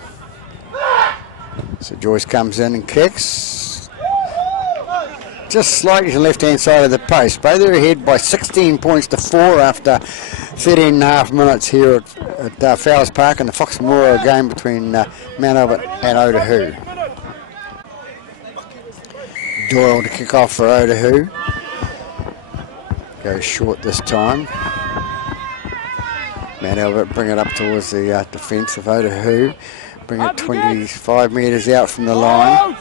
So Joyce comes in and kicks. Just slightly to the left-hand side of the post. Both are ahead by 16 points to 4 after 13 and a half minutes here at Fowles Park in the Fox Memorial game between Mount Albert and Otahuhu. Doyle to kick off for Otahuhu. Goes short this time. Mount Albert bring it up towards the defence of Otahuhu. Bring it 25 metres out from the line.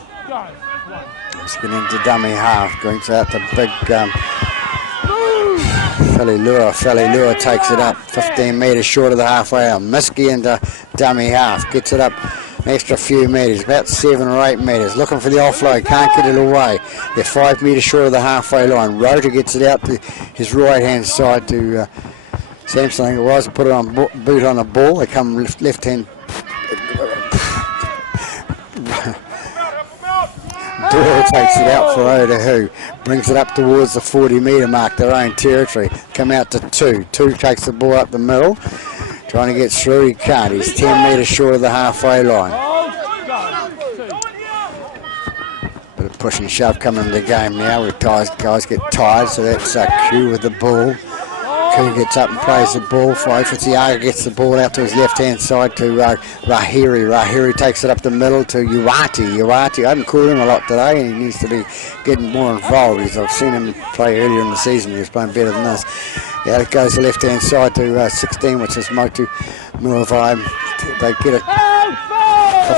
Let's get into dummy half. Brings out the big Falilua takes it up 15 metres short of the halfway line. Miski into dummy half. Gets it up an extra few metres, about 7 or 8 metres. Looking for the offload, can't get it away. They're 5 metres short of the halfway line. Rota gets it out to his right-hand side to Sampson, I think it was, put it on boot on the ball. They come left-hand. Doyle takes it out for Otahuhu, brings it up towards the 40 metre mark, their own territory. Come out to Two. Two takes the ball up the middle, trying to get through. He can't. He's 10 metres short of the halfway line. Bit of push and shove coming into the game now. Guys get tired, so that's Q with the ball. Otahuhu gets up and plays the ball. Faifusiaga gets the ball out to his left-hand side to Rahiri. Rahiri takes it up the middle to Uati. I haven't called him a lot today. He needs to be getting more involved. I've seen him play earlier in the season. He was playing better than this. Out it goes the left-hand side to 16, which is Motu Muavai. They get it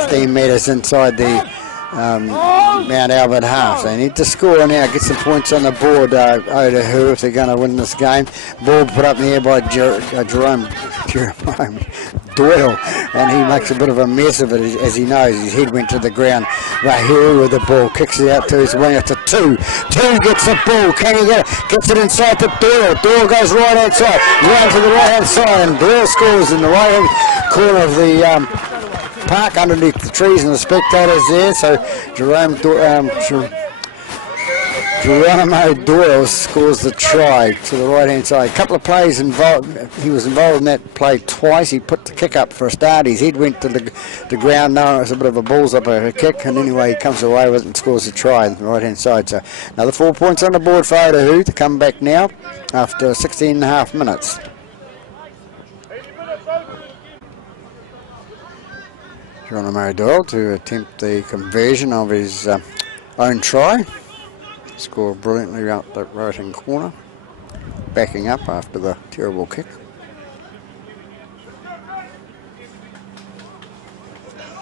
15 metres inside the Mount Albert half. They need to score now, get some points on the board, Otahuhu, if they're going to win this game. Ball put up in the air by Jerome Doyle, and he makes a bit of a mess of it as he knows. His head went to the ground. Rahiri with the ball, kicks it out to his winger to two. Two gets the ball, can he get it? Gets it inside to Doyle. Doyle goes right hand side, round to the right hand side, and Doyle scores in the right hand corner of the park underneath the trees and the spectators there. So Geronimo Doyle scores the try to the right hand side. A couple of plays involved. He was involved in that play twice. He put the kick up for a start. His head went to the ground. No, it was a bit of a balls up a kick, and anyway he comes away with it and scores the try on the right hand side. So another 4 points on the board for Otahuhu to come back now after 16 and a half minutes. Geronimo Doyle to attempt the conversion of his own try. Scored brilliantly out the right hand corner. Backing up after the terrible kick.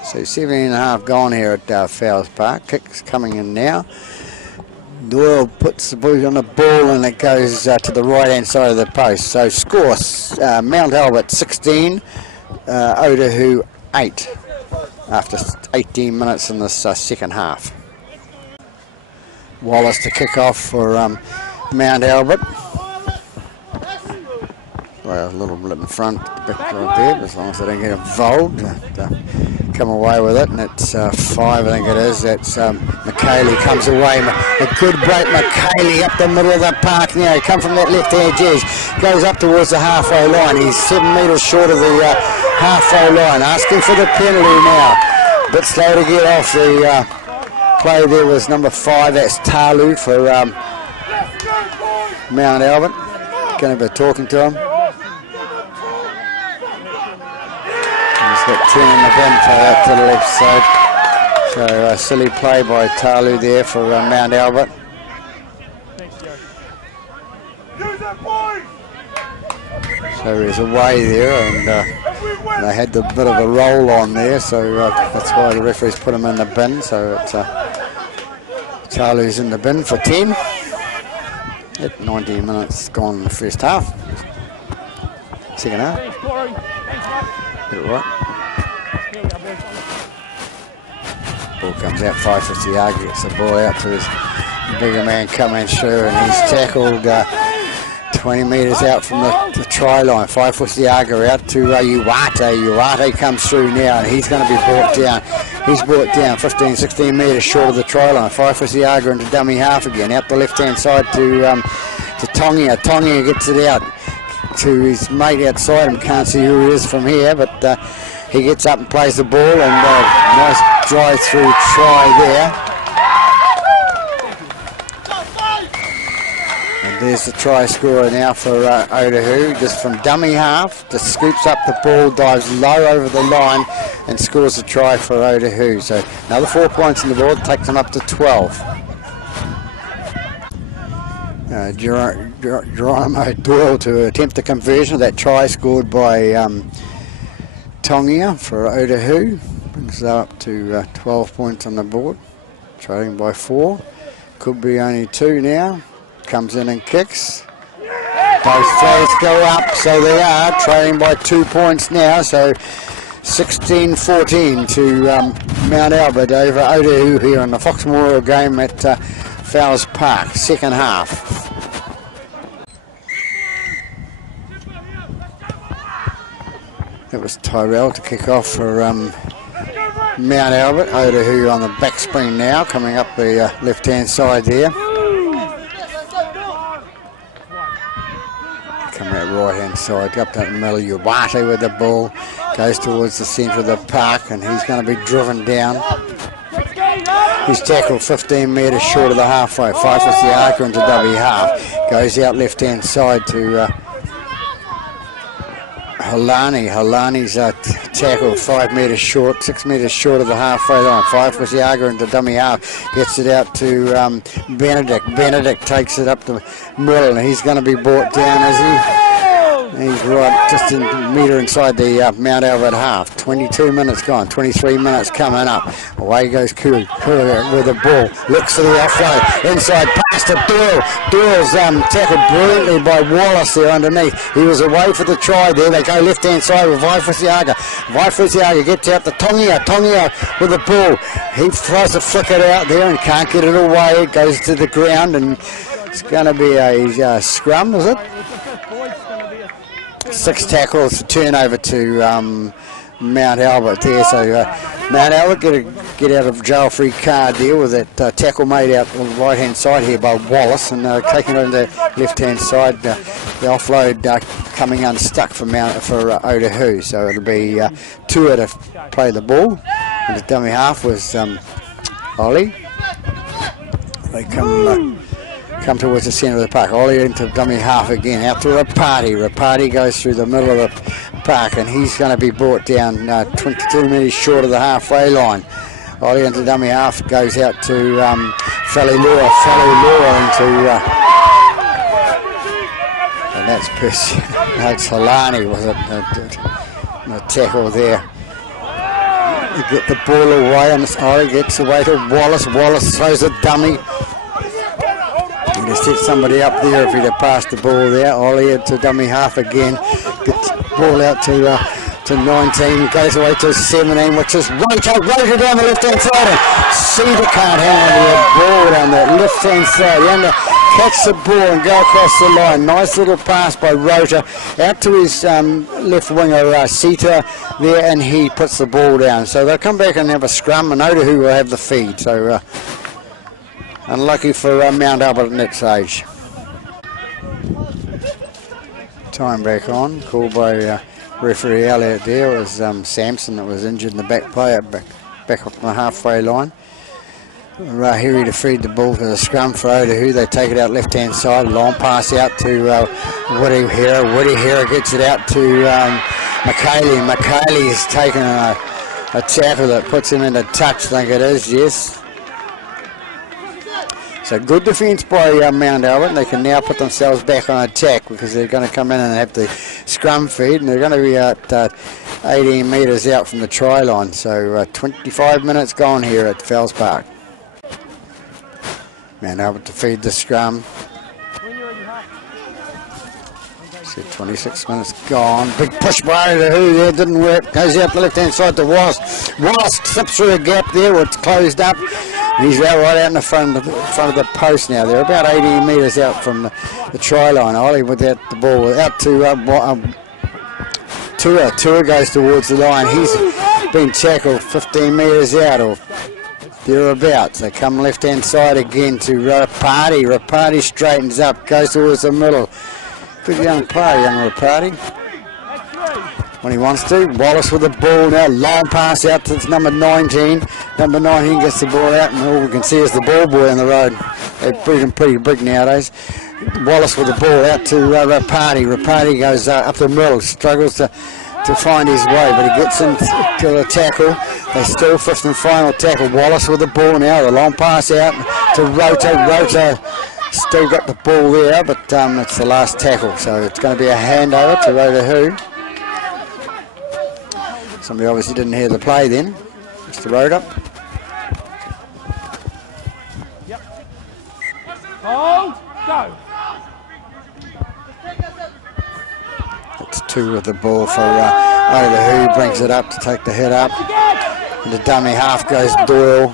So 17 and a half gone here at Fowles Park. Kick's coming in now. Doyle puts the boot on the ball and it goes to the right hand side of the post. So scores Mount Albert 16, Otahuhu 8. After 18 minutes in this second half. Wallace to kick off for Mount Albert. Well, a little bit in front, back right there, but as long as they don't get involved, come away with it, and it's 5, I think it is. That's McKaylee comes away. A good break, McKaylee up the middle of the park now. He comes from that left-hand edge, goes up towards the halfway line. He's 7 metres short of the halfway line, asking for the penalty now. A bit slow to get off the play there was number 5, that's Talu for Mount Albert. Going to be talking to him. He's got 10 in the bin for that to the left side. So silly play by Talu there for Mount Albert. So he's away there, and they had a bit of a roll on there, so that's why the referees put him in the bin. So it's Talu's in the bin for 10. 19 minutes gone in the first half. Second half. Get it right. Ball comes out, Faifusiaga gets the ball out to his bigger man coming through, and he's tackled 20 metres out from the try line. Faifusiaga out to Uati. Uati comes through now, and he's going to be brought down. He's brought down 15, 16 metres short of the try line. Faifusiaga into dummy half again. Out the left-hand side to Tongia. Tongia gets it out to his mate outside him. Can't see who it is from here, but he gets up and plays the ball, and nice drive-through try there. There's the try scorer now for Otahuhu, just from dummy half, just scoops up the ball, dives low over the line and scores the try for Otahuhu. So another 4 points on the board, takes them up to 12. Geronimo Doyle to attempt the conversion of that try scored by Tongia for Otahuhu. Brings it up to 12 points on the board, trailing by 4. Could be only 2 now. Comes in and kicks. Both players go up, so they are trailing by 2 points now. So 16-14 to Mount Albert over Otahuhu here on the Fox Memorial game at Fowles Park, second half. It was Tyrell to kick off for Mount Albert. Otahuhu on the back spring now, coming up the left-hand side there. Come out right-hand side, up to the middle. Uati with the ball, goes towards the centre of the park, and he's going to be driven down. He's tackled 15 metres short of the halfway. Faifusiaga into W half. Goes out left-hand side to Halani's tackle 5 metres short, 6 metres short of the halfway line. Vaifasiaga into dummy half, gets it out to Benedict. Benedict takes it up the middle, and he's going to be brought down, is he? He's right just a metre inside the Mount Albert half. 22 minutes gone, 23 minutes coming up. Away goes Kuru with the ball. Looks for the offload. Inside pass to Doyle. Doyle's tackled brilliantly by Wallace there underneath. He was away for the try there. They go left hand side with Vaifasiaga. Vaifasiaga gets out to Tongia. Tongia with the ball. He tries to flick it out there and can't get it away. It goes to the ground, and it's going to be a scrum, is it? 6 tackles, turnover to Mount Albert there. So Mount Albert get out of jail free card there with that tackle made out on the right hand side here by Wallace, and taking it on the left hand side. The offload coming unstuck for Otahuhu. So it'll be Tua to play the ball, and the dummy half was Ollie. They come towards the centre of the park. Ollie into dummy half again, out to Rapati. Rapati goes through the middle of the park, and he's going to be brought down 22 metres short of the halfway line. Ollie into dummy half, goes out to Falilua. Falilua into and that's that's Halani with a tackle there. You get the ball away, and Ollie gets away to Wallace. Wallace throws a dummy. To set somebody up there if he'd have passed the ball there. Ollie into dummy half again. Gets the ball out to 19. Goes away to 17, which is Rota down the left hand side. And Cedar can't hang on to the ball down the left hand side. He under catch the ball and go across the line. Nice little pass by Rota out to his left winger Cedar there, and he puts the ball down. So they'll come back and have a scrum, and Otahuhu will have the feed. So unlucky for Mount Albert at that stage. Time back on, called by referee Elliott there. It was Sampson that was injured in the back player, back up on the halfway line. Rahiri to feed the ball to the scrum for Otahuhu. They take it out left hand side, long pass out to Woody Hera. Woody Hera gets it out to McKaylee. McKaylee has taken a tackle that puts him into touch, I think it is, yes. So good defence by Mount Albert. They can now put themselves back on attack because they're going to come in and have the scrum feed, and they're going to be at 18 metres out from the try line. So 25 minutes gone here at Fells Park. Mount Albert to feed the scrum. So 26 minutes gone. Big push by Otahuhu there, didn't work. Goes out the left hand side to Wallace. Wallace slips through a gap there where it's closed up. He's out right out in the front of the post now. They're about 18 metres out from the try line. Ollie without the ball out to Tua. Tua goes towards the line. He's been tackled 15 metres out or thereabouts. They come left hand side again to Rapati. Rapati straightens up, goes towards the middle. Good young player, young Rapati. When he wants to. Wallace with the ball now, long pass out to number 19. Number 19 gets the ball out, and all we can see is the ball boy on the road. They're pretty big nowadays. Wallace with the ball out to Rapati. Rapati goes up the middle, struggles to find his way, but he gets into the tackle. They still fifth and final tackle. Wallace with the ball now, the long pass out to Rota. Rota still got the ball there, but it's the last tackle, so it's going to be a handover to Otahuhu. Somebody obviously didn't hear the play then. Mr. Rota. Yep. Hold, go. It's 2 with the ball for Otahuhu. Brings it up to take the hit up. And the dummy half goes Doyle.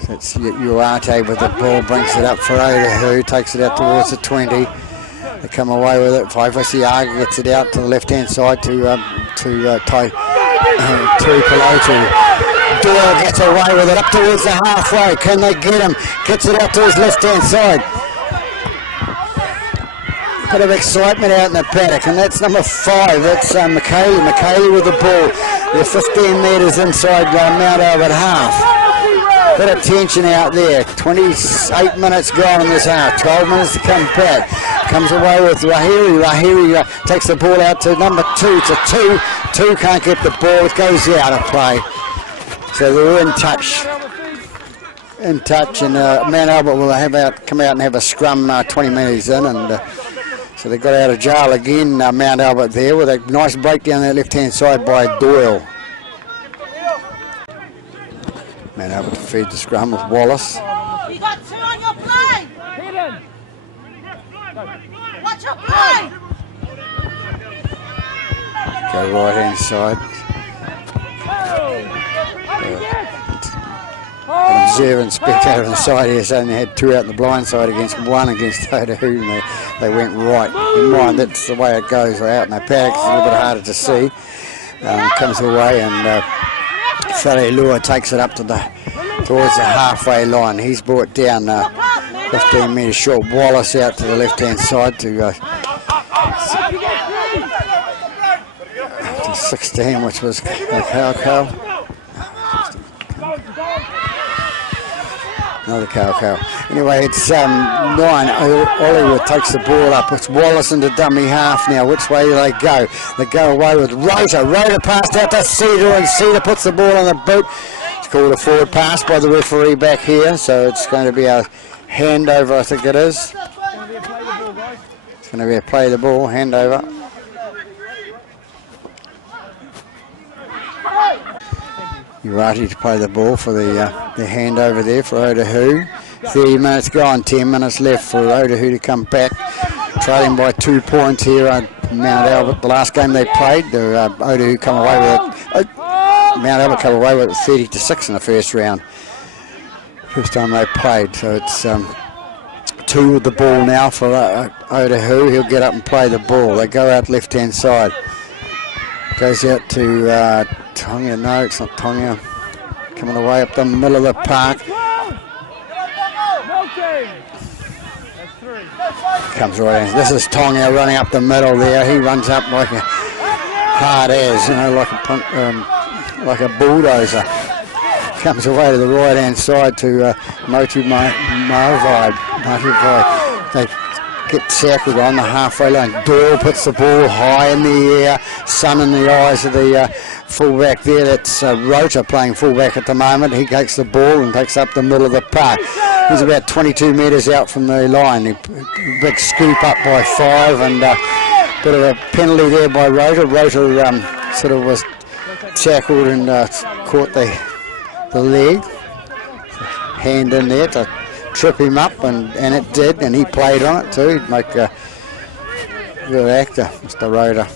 So it's Uarte with the ball. Brings it up for Otahuhu. Takes it out towards the 20. They come away with it. Vaifasiaga gets it out to the left-hand side to Pelotu. Doyle gets away with it up towards the halfway. Can they get him? Gets it out to his left-hand side. Bit of excitement out in the paddock, and that's number 5. That's McKaylee. McKaylee with the ball. They're 15 metres inside Mount Albert half. Bit of tension out there. 28 minutes gone in this half. 12 minutes to come back. Comes away with Rahiri. Rahiri takes the ball out to number 2. It's a 2. 2 can't get the ball. It goes out of play. So they're in touch. In touch, and Mount Albert will come out and have a scrum 20 minutes in, and so they got out of jail again. Mount Albert there with a nice break down that left-hand side by Doyle. Mount Albert to feed the scrum with Wallace. You got 2 on your play. Watch your play. Go right-hand side. An observant spectator on the side here saying they had 2 out on the blind side against 1 against Otahuhu, and they went right. In mind, that's the way it goes out in the paddock. It's a little bit harder to see. Comes away, and Feli Lua takes it up to towards the halfway line. He's brought down 15 metres short. Wallace out to the left-hand side to 16, which was Cow. Another Cow. Anyway, it's 9. Hollywood takes the ball up. It's Wallace into dummy half now. Which way do they go? They go away with Rota. Rota passed out to Cedar, and Cedar puts the ball on the boot. It's called a forward pass by the referee back here, so it's going to be a handover, I think it is. It's going to be a play the ball, handover. Urati to play the ball for the handover there for Otahuhu. 30 minutes gone, 10 minutes left for Otahuhu to come back. Trailing by 2 points here at Mount Albert. The last game they played, Otahuhu come away with it. Mount Albert come away with it 30-6 in the first round. First time they played, so it's 2 with the ball now for Otahuhu. He'll get up and play the ball. They go out left-hand side. Goes out to Tonga. No, it's not Tonga. Coming away up the middle of the park. Comes right in. This is Tonga running up the middle there. He runs up like a hard as, like a bulldozer. Comes away to the right-hand side to Motivai. They get tackled on the halfway line. Doyle puts the ball high in the air, sun in the eyes of the fullback there. That's Rota playing fullback at the moment. He takes the ball and takes up the middle of the park. He's about 22 metres out from the line. Big scoop up by 5, and bit of a penalty there by Rota. Rota sort of was tackled and caught the leg. Hand in there to trip him up, and it did, and he played on it too. He'd make a good actor, Mr. Rota.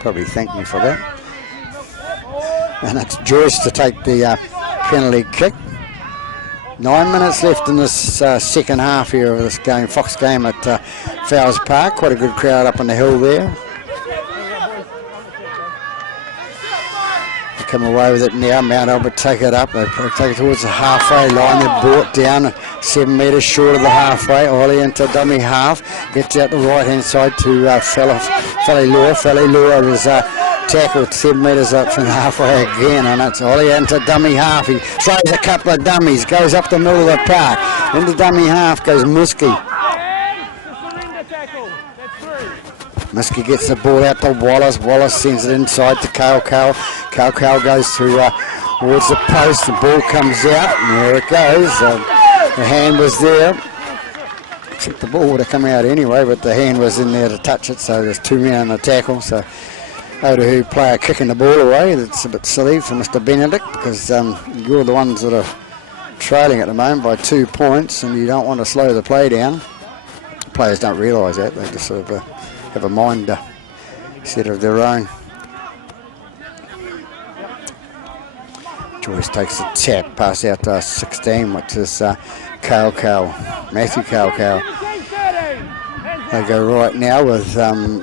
Probably thank me for that. And it's Joyce to take the penalty kick. 9 minutes left in this second half here of this game, Fox game at Fowles Park. Quite a good crowd up on the hill there. They come away with it now. Mount Albert take it up. They take it towards the halfway line. They're brought down 7 metres short of the halfway. Ollie into dummy half. Gets out the right-hand side to Feli Lua. Feli Lua was tackled 7 metres up from halfway again, and it's Ollie into dummy half. He throws a couple of dummies, goes up the middle of the park. Into dummy half goes Muskie. Muskie gets the ball out to Wallace. Wallace sends it inside to Kale. Kale goes towards the post. The ball comes out, and there it goes. The hand was there. Except the ball would have come out anyway, but the hand was in there to touch it, so there's 2 men on the tackle. So Otahuhu player kicking the ball away. That's a bit silly for Mr. Benedict, because you're the ones that are trailing at the moment by 2 points, and you don't want to slow the play down. Players don't realise that. They just sort of have a mind set of their own. Joyce takes a tap, pass out to 16, which is Matthew Kale. They go right now with Ollie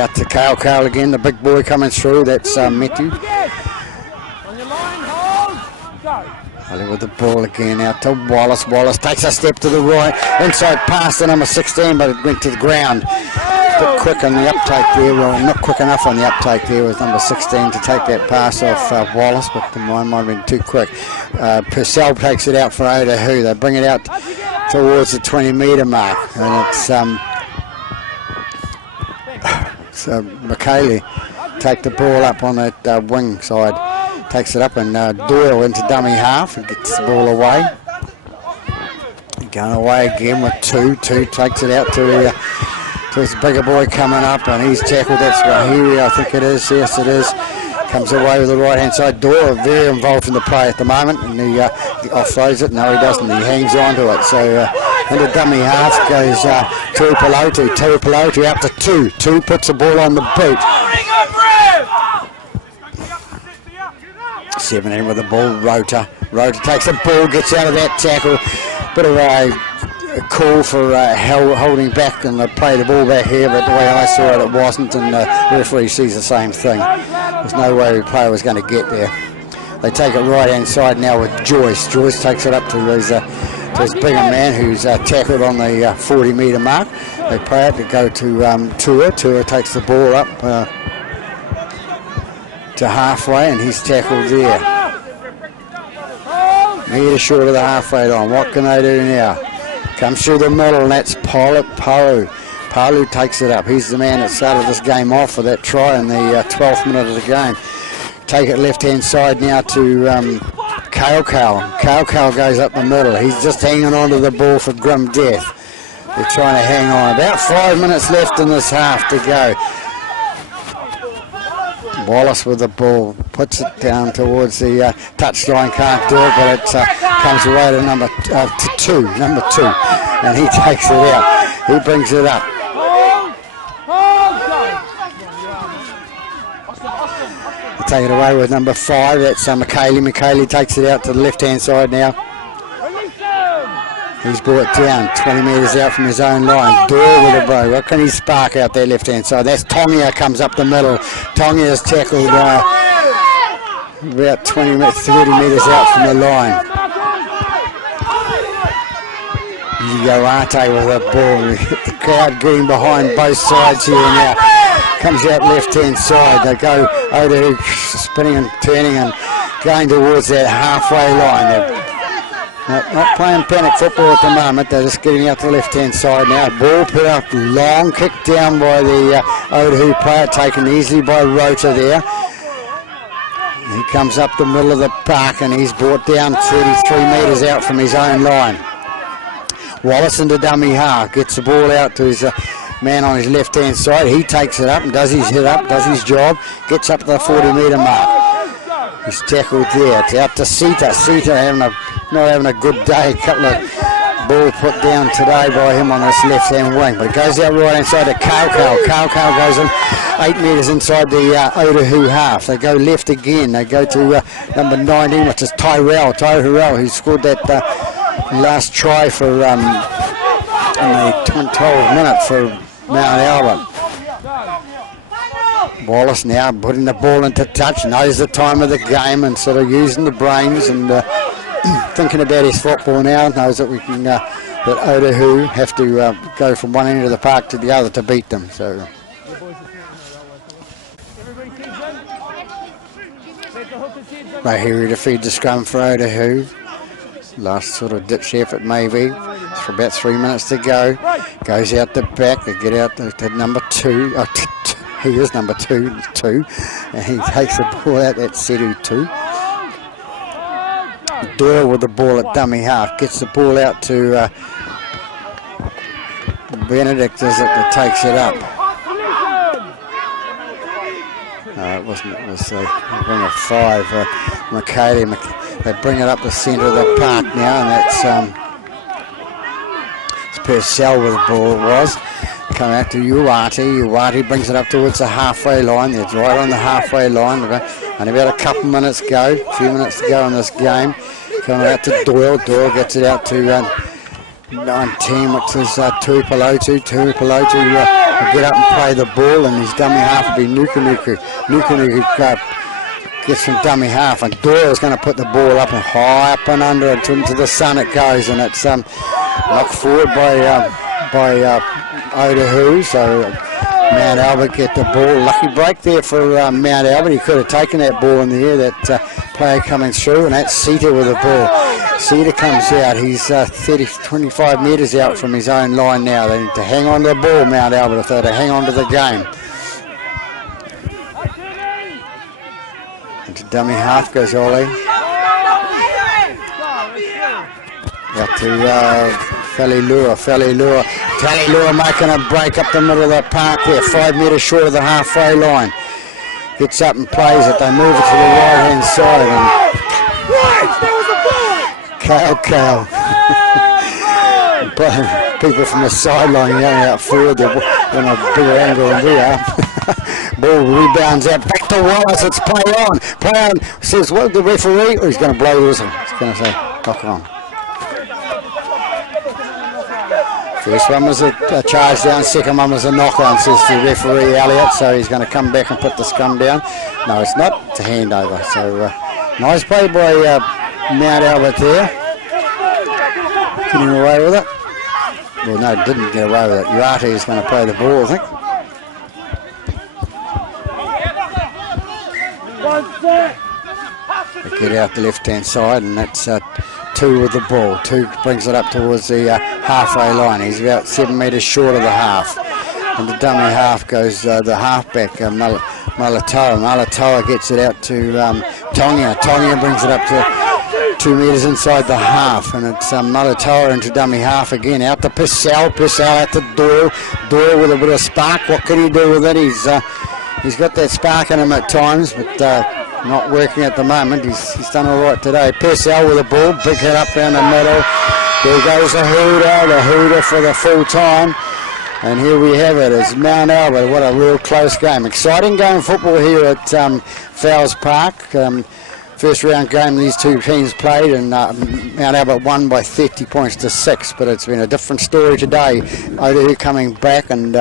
out to Kale again, the big boy coming through. That's Matthew. Ollie with the ball again out to Wallace. Wallace takes a step to the right, inside pass to number 16, but it went to the ground. A bit quick on the uptake there, well, not quick enough on the uptake there with number 16 to take that pass off Wallace, but mine might have been too quick. Purcell takes it out for Otahuhu. They bring it out towards the 20-metre mark, and it's so McKaylee take the ball up on that wing side, takes it up, and Doyle into dummy half and gets the ball away. Going away again with two takes it out to his bigger boy coming up, and he's tackled. That's Rahiri, I think it is. Yes, it is. Comes away with the right-hand side. Doyle very involved in the play at the moment, and he offloads it. No, he doesn't. He hangs on to it. So into dummy half goes Tuipulotu. Tuipulotu out to two. Two puts the ball on the boot. 17 with the ball. Rota takes the ball, gets out of that tackle. Bit of a call for holding back and play the ball back here, but the way I saw it, it wasn't, and the referee sees the same thing. There's no way the player was going to get there. They take it right hand side now with Joyce. Joyce takes it up to his bigger man who's tackled on the 40-metre mark. They play it to go to Tua. Tua takes the ball up to halfway, and he's tackled there. Metre short of the halfway line. What can they do now? Comes through the middle, and that's Palu. Palu takes it up. He's the man that started this game off for that try in the 12th minute of the game. Take it left-hand side now to Kale. Kale goes up the middle. He's just hanging on to the ball for grim death. They're trying to hang on. About 5 minutes left in this half to go. Wallace with the ball, puts it down towards the touchline, can't do it, but it comes away to number two, and he takes it out. He brings it up. They take it away with number 5, that's McKaylee. McKaylee takes it out to the left-hand side now. He's brought down 20 metres out from his own line. Doyle with a bro. What can he spark out there left-hand side? That's Tongia comes up the middle. Tongia's tackled about 30 metres out from the line. You go Arte with a ball. The crowd getting behind both sides here now. Comes out left-hand side. They go over spinning and turning and going towards that halfway line. Not playing panic football at the moment, they're just getting out to the left-hand side now. Ball put up, long kick down by the Otahuhu player, taken easily by Rota there. He comes up the middle of the park and he's brought down 33 metres out from his own line. Wallace into dummy half, gets the ball out to his man on his left-hand side. He takes it up and does his hit up, does his job, gets up to the 40-metre mark. He's tackled there. It's out to Sita. Sita not having a good day. A couple of ball put down today by him on this left-hand wing. But it goes out right inside to Kale. Kale goes in 8 metres inside the Otahuhu half. They go left again. They go to number 19, which is Tyrell, who scored that last try for in the 12th minute for Mount Albert. Wallace now putting the ball into touch, knows the time of the game and sort of using the brains and thinking about his football now, knows that we can that Otahuhu have to go from one end of the park to the other to beat them. So Rahiri to feed the scrum for Otahuhu. Last sort of ditch effort maybe. It's for about 3 minutes to go. Goes out the back. They get out to number 2. He is number 2, and he takes the ball out. That's Sedu 2. Doyle with the ball at dummy half, gets the ball out to Benedict that takes it up. It wasn't, it was bring a 5, McKaylee. They bring it up the centre of the park now, and that's it's Purcell with the ball, it was. Come out to Uwati. Uwati brings it up towards the halfway line. It's right on the halfway line. Only about a couple minutes go, a few minutes to go in this game. Coming out to Doyle. Doyle gets it out to 19, which is Tuipulotu. Tuipulotu will get up and play the ball, and his dummy half will be Nukunuku. Nukunuku gets from dummy half, and Doyle's going to put the ball up and high up and under it into the sun it goes, and it's knocked forward by Otahuhu, so Mount Albert get the ball. Lucky break there for Mount Albert. He could have taken that ball in the air, that player coming through, and that's Sita with the ball. Cedar comes out. He's 25 metres out from his own line now. They need to hang on to the ball, Mount Albert, if they're to hang on to the game. Into dummy half goes Ollie. Out to Falilua. Falilua making a break up the middle of the park there, 5 metres short of the halfway line. Gets up and plays it. They move it to the right hand side. And Kale. People from the sideline yelling out forward. They're on a bigger angle than we are. Ball rebounds out. Back to Wallace. It's play on. Play on. Says, what, the referee? Or he's going to blow the whistle. He's going to say, knock on. First one was a charge down, second one was a knock on, says the referee Elliott, so he's going to come back and put the scrum down. No, it's not, it's a handover. So nice play by Mount Albert there. Getting away with it. Well, no, didn't get away with it. Urati is going to play the ball, I think. They get out the left-hand side, and that's 2 with the ball. 2 brings it up towards the halfway line. He's about 7 metres short of the half. And the dummy half goes the halfback, Malatoa. Malatoa gets it out to Tongia. Tongia brings it up to 2 metres inside the half. And it's Malatoa into dummy half again. Out to Purcell. Purcell out to Doyle. Doyle with a bit of spark. What can he do with it? He's got that spark in him at times, but not working at the moment. He's done all right today. Purcell with the ball, big hit up down the middle. There goes the hooter for the full time. And here we have it. It's Mount Albert. What a real close game. Exciting game of football here at Fowles Park. First round game these two teams played, and Mount Albert won by 30 points to 6. But it's been a different story today. Otahuhu coming back, and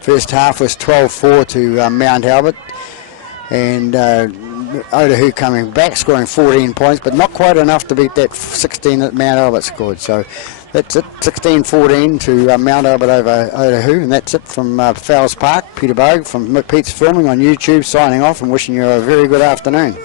first half was 12-4 to Mount Albert. And Otahuhu coming back, scoring 14 points, but not quite enough to beat that 16 that Mount Albert scored. So that's it, 16-14 to Mount Albert over Otahuhu, and that's it from Fowles Park. Peter Bogue from Pete's Filming on YouTube, signing off and wishing you a very good afternoon.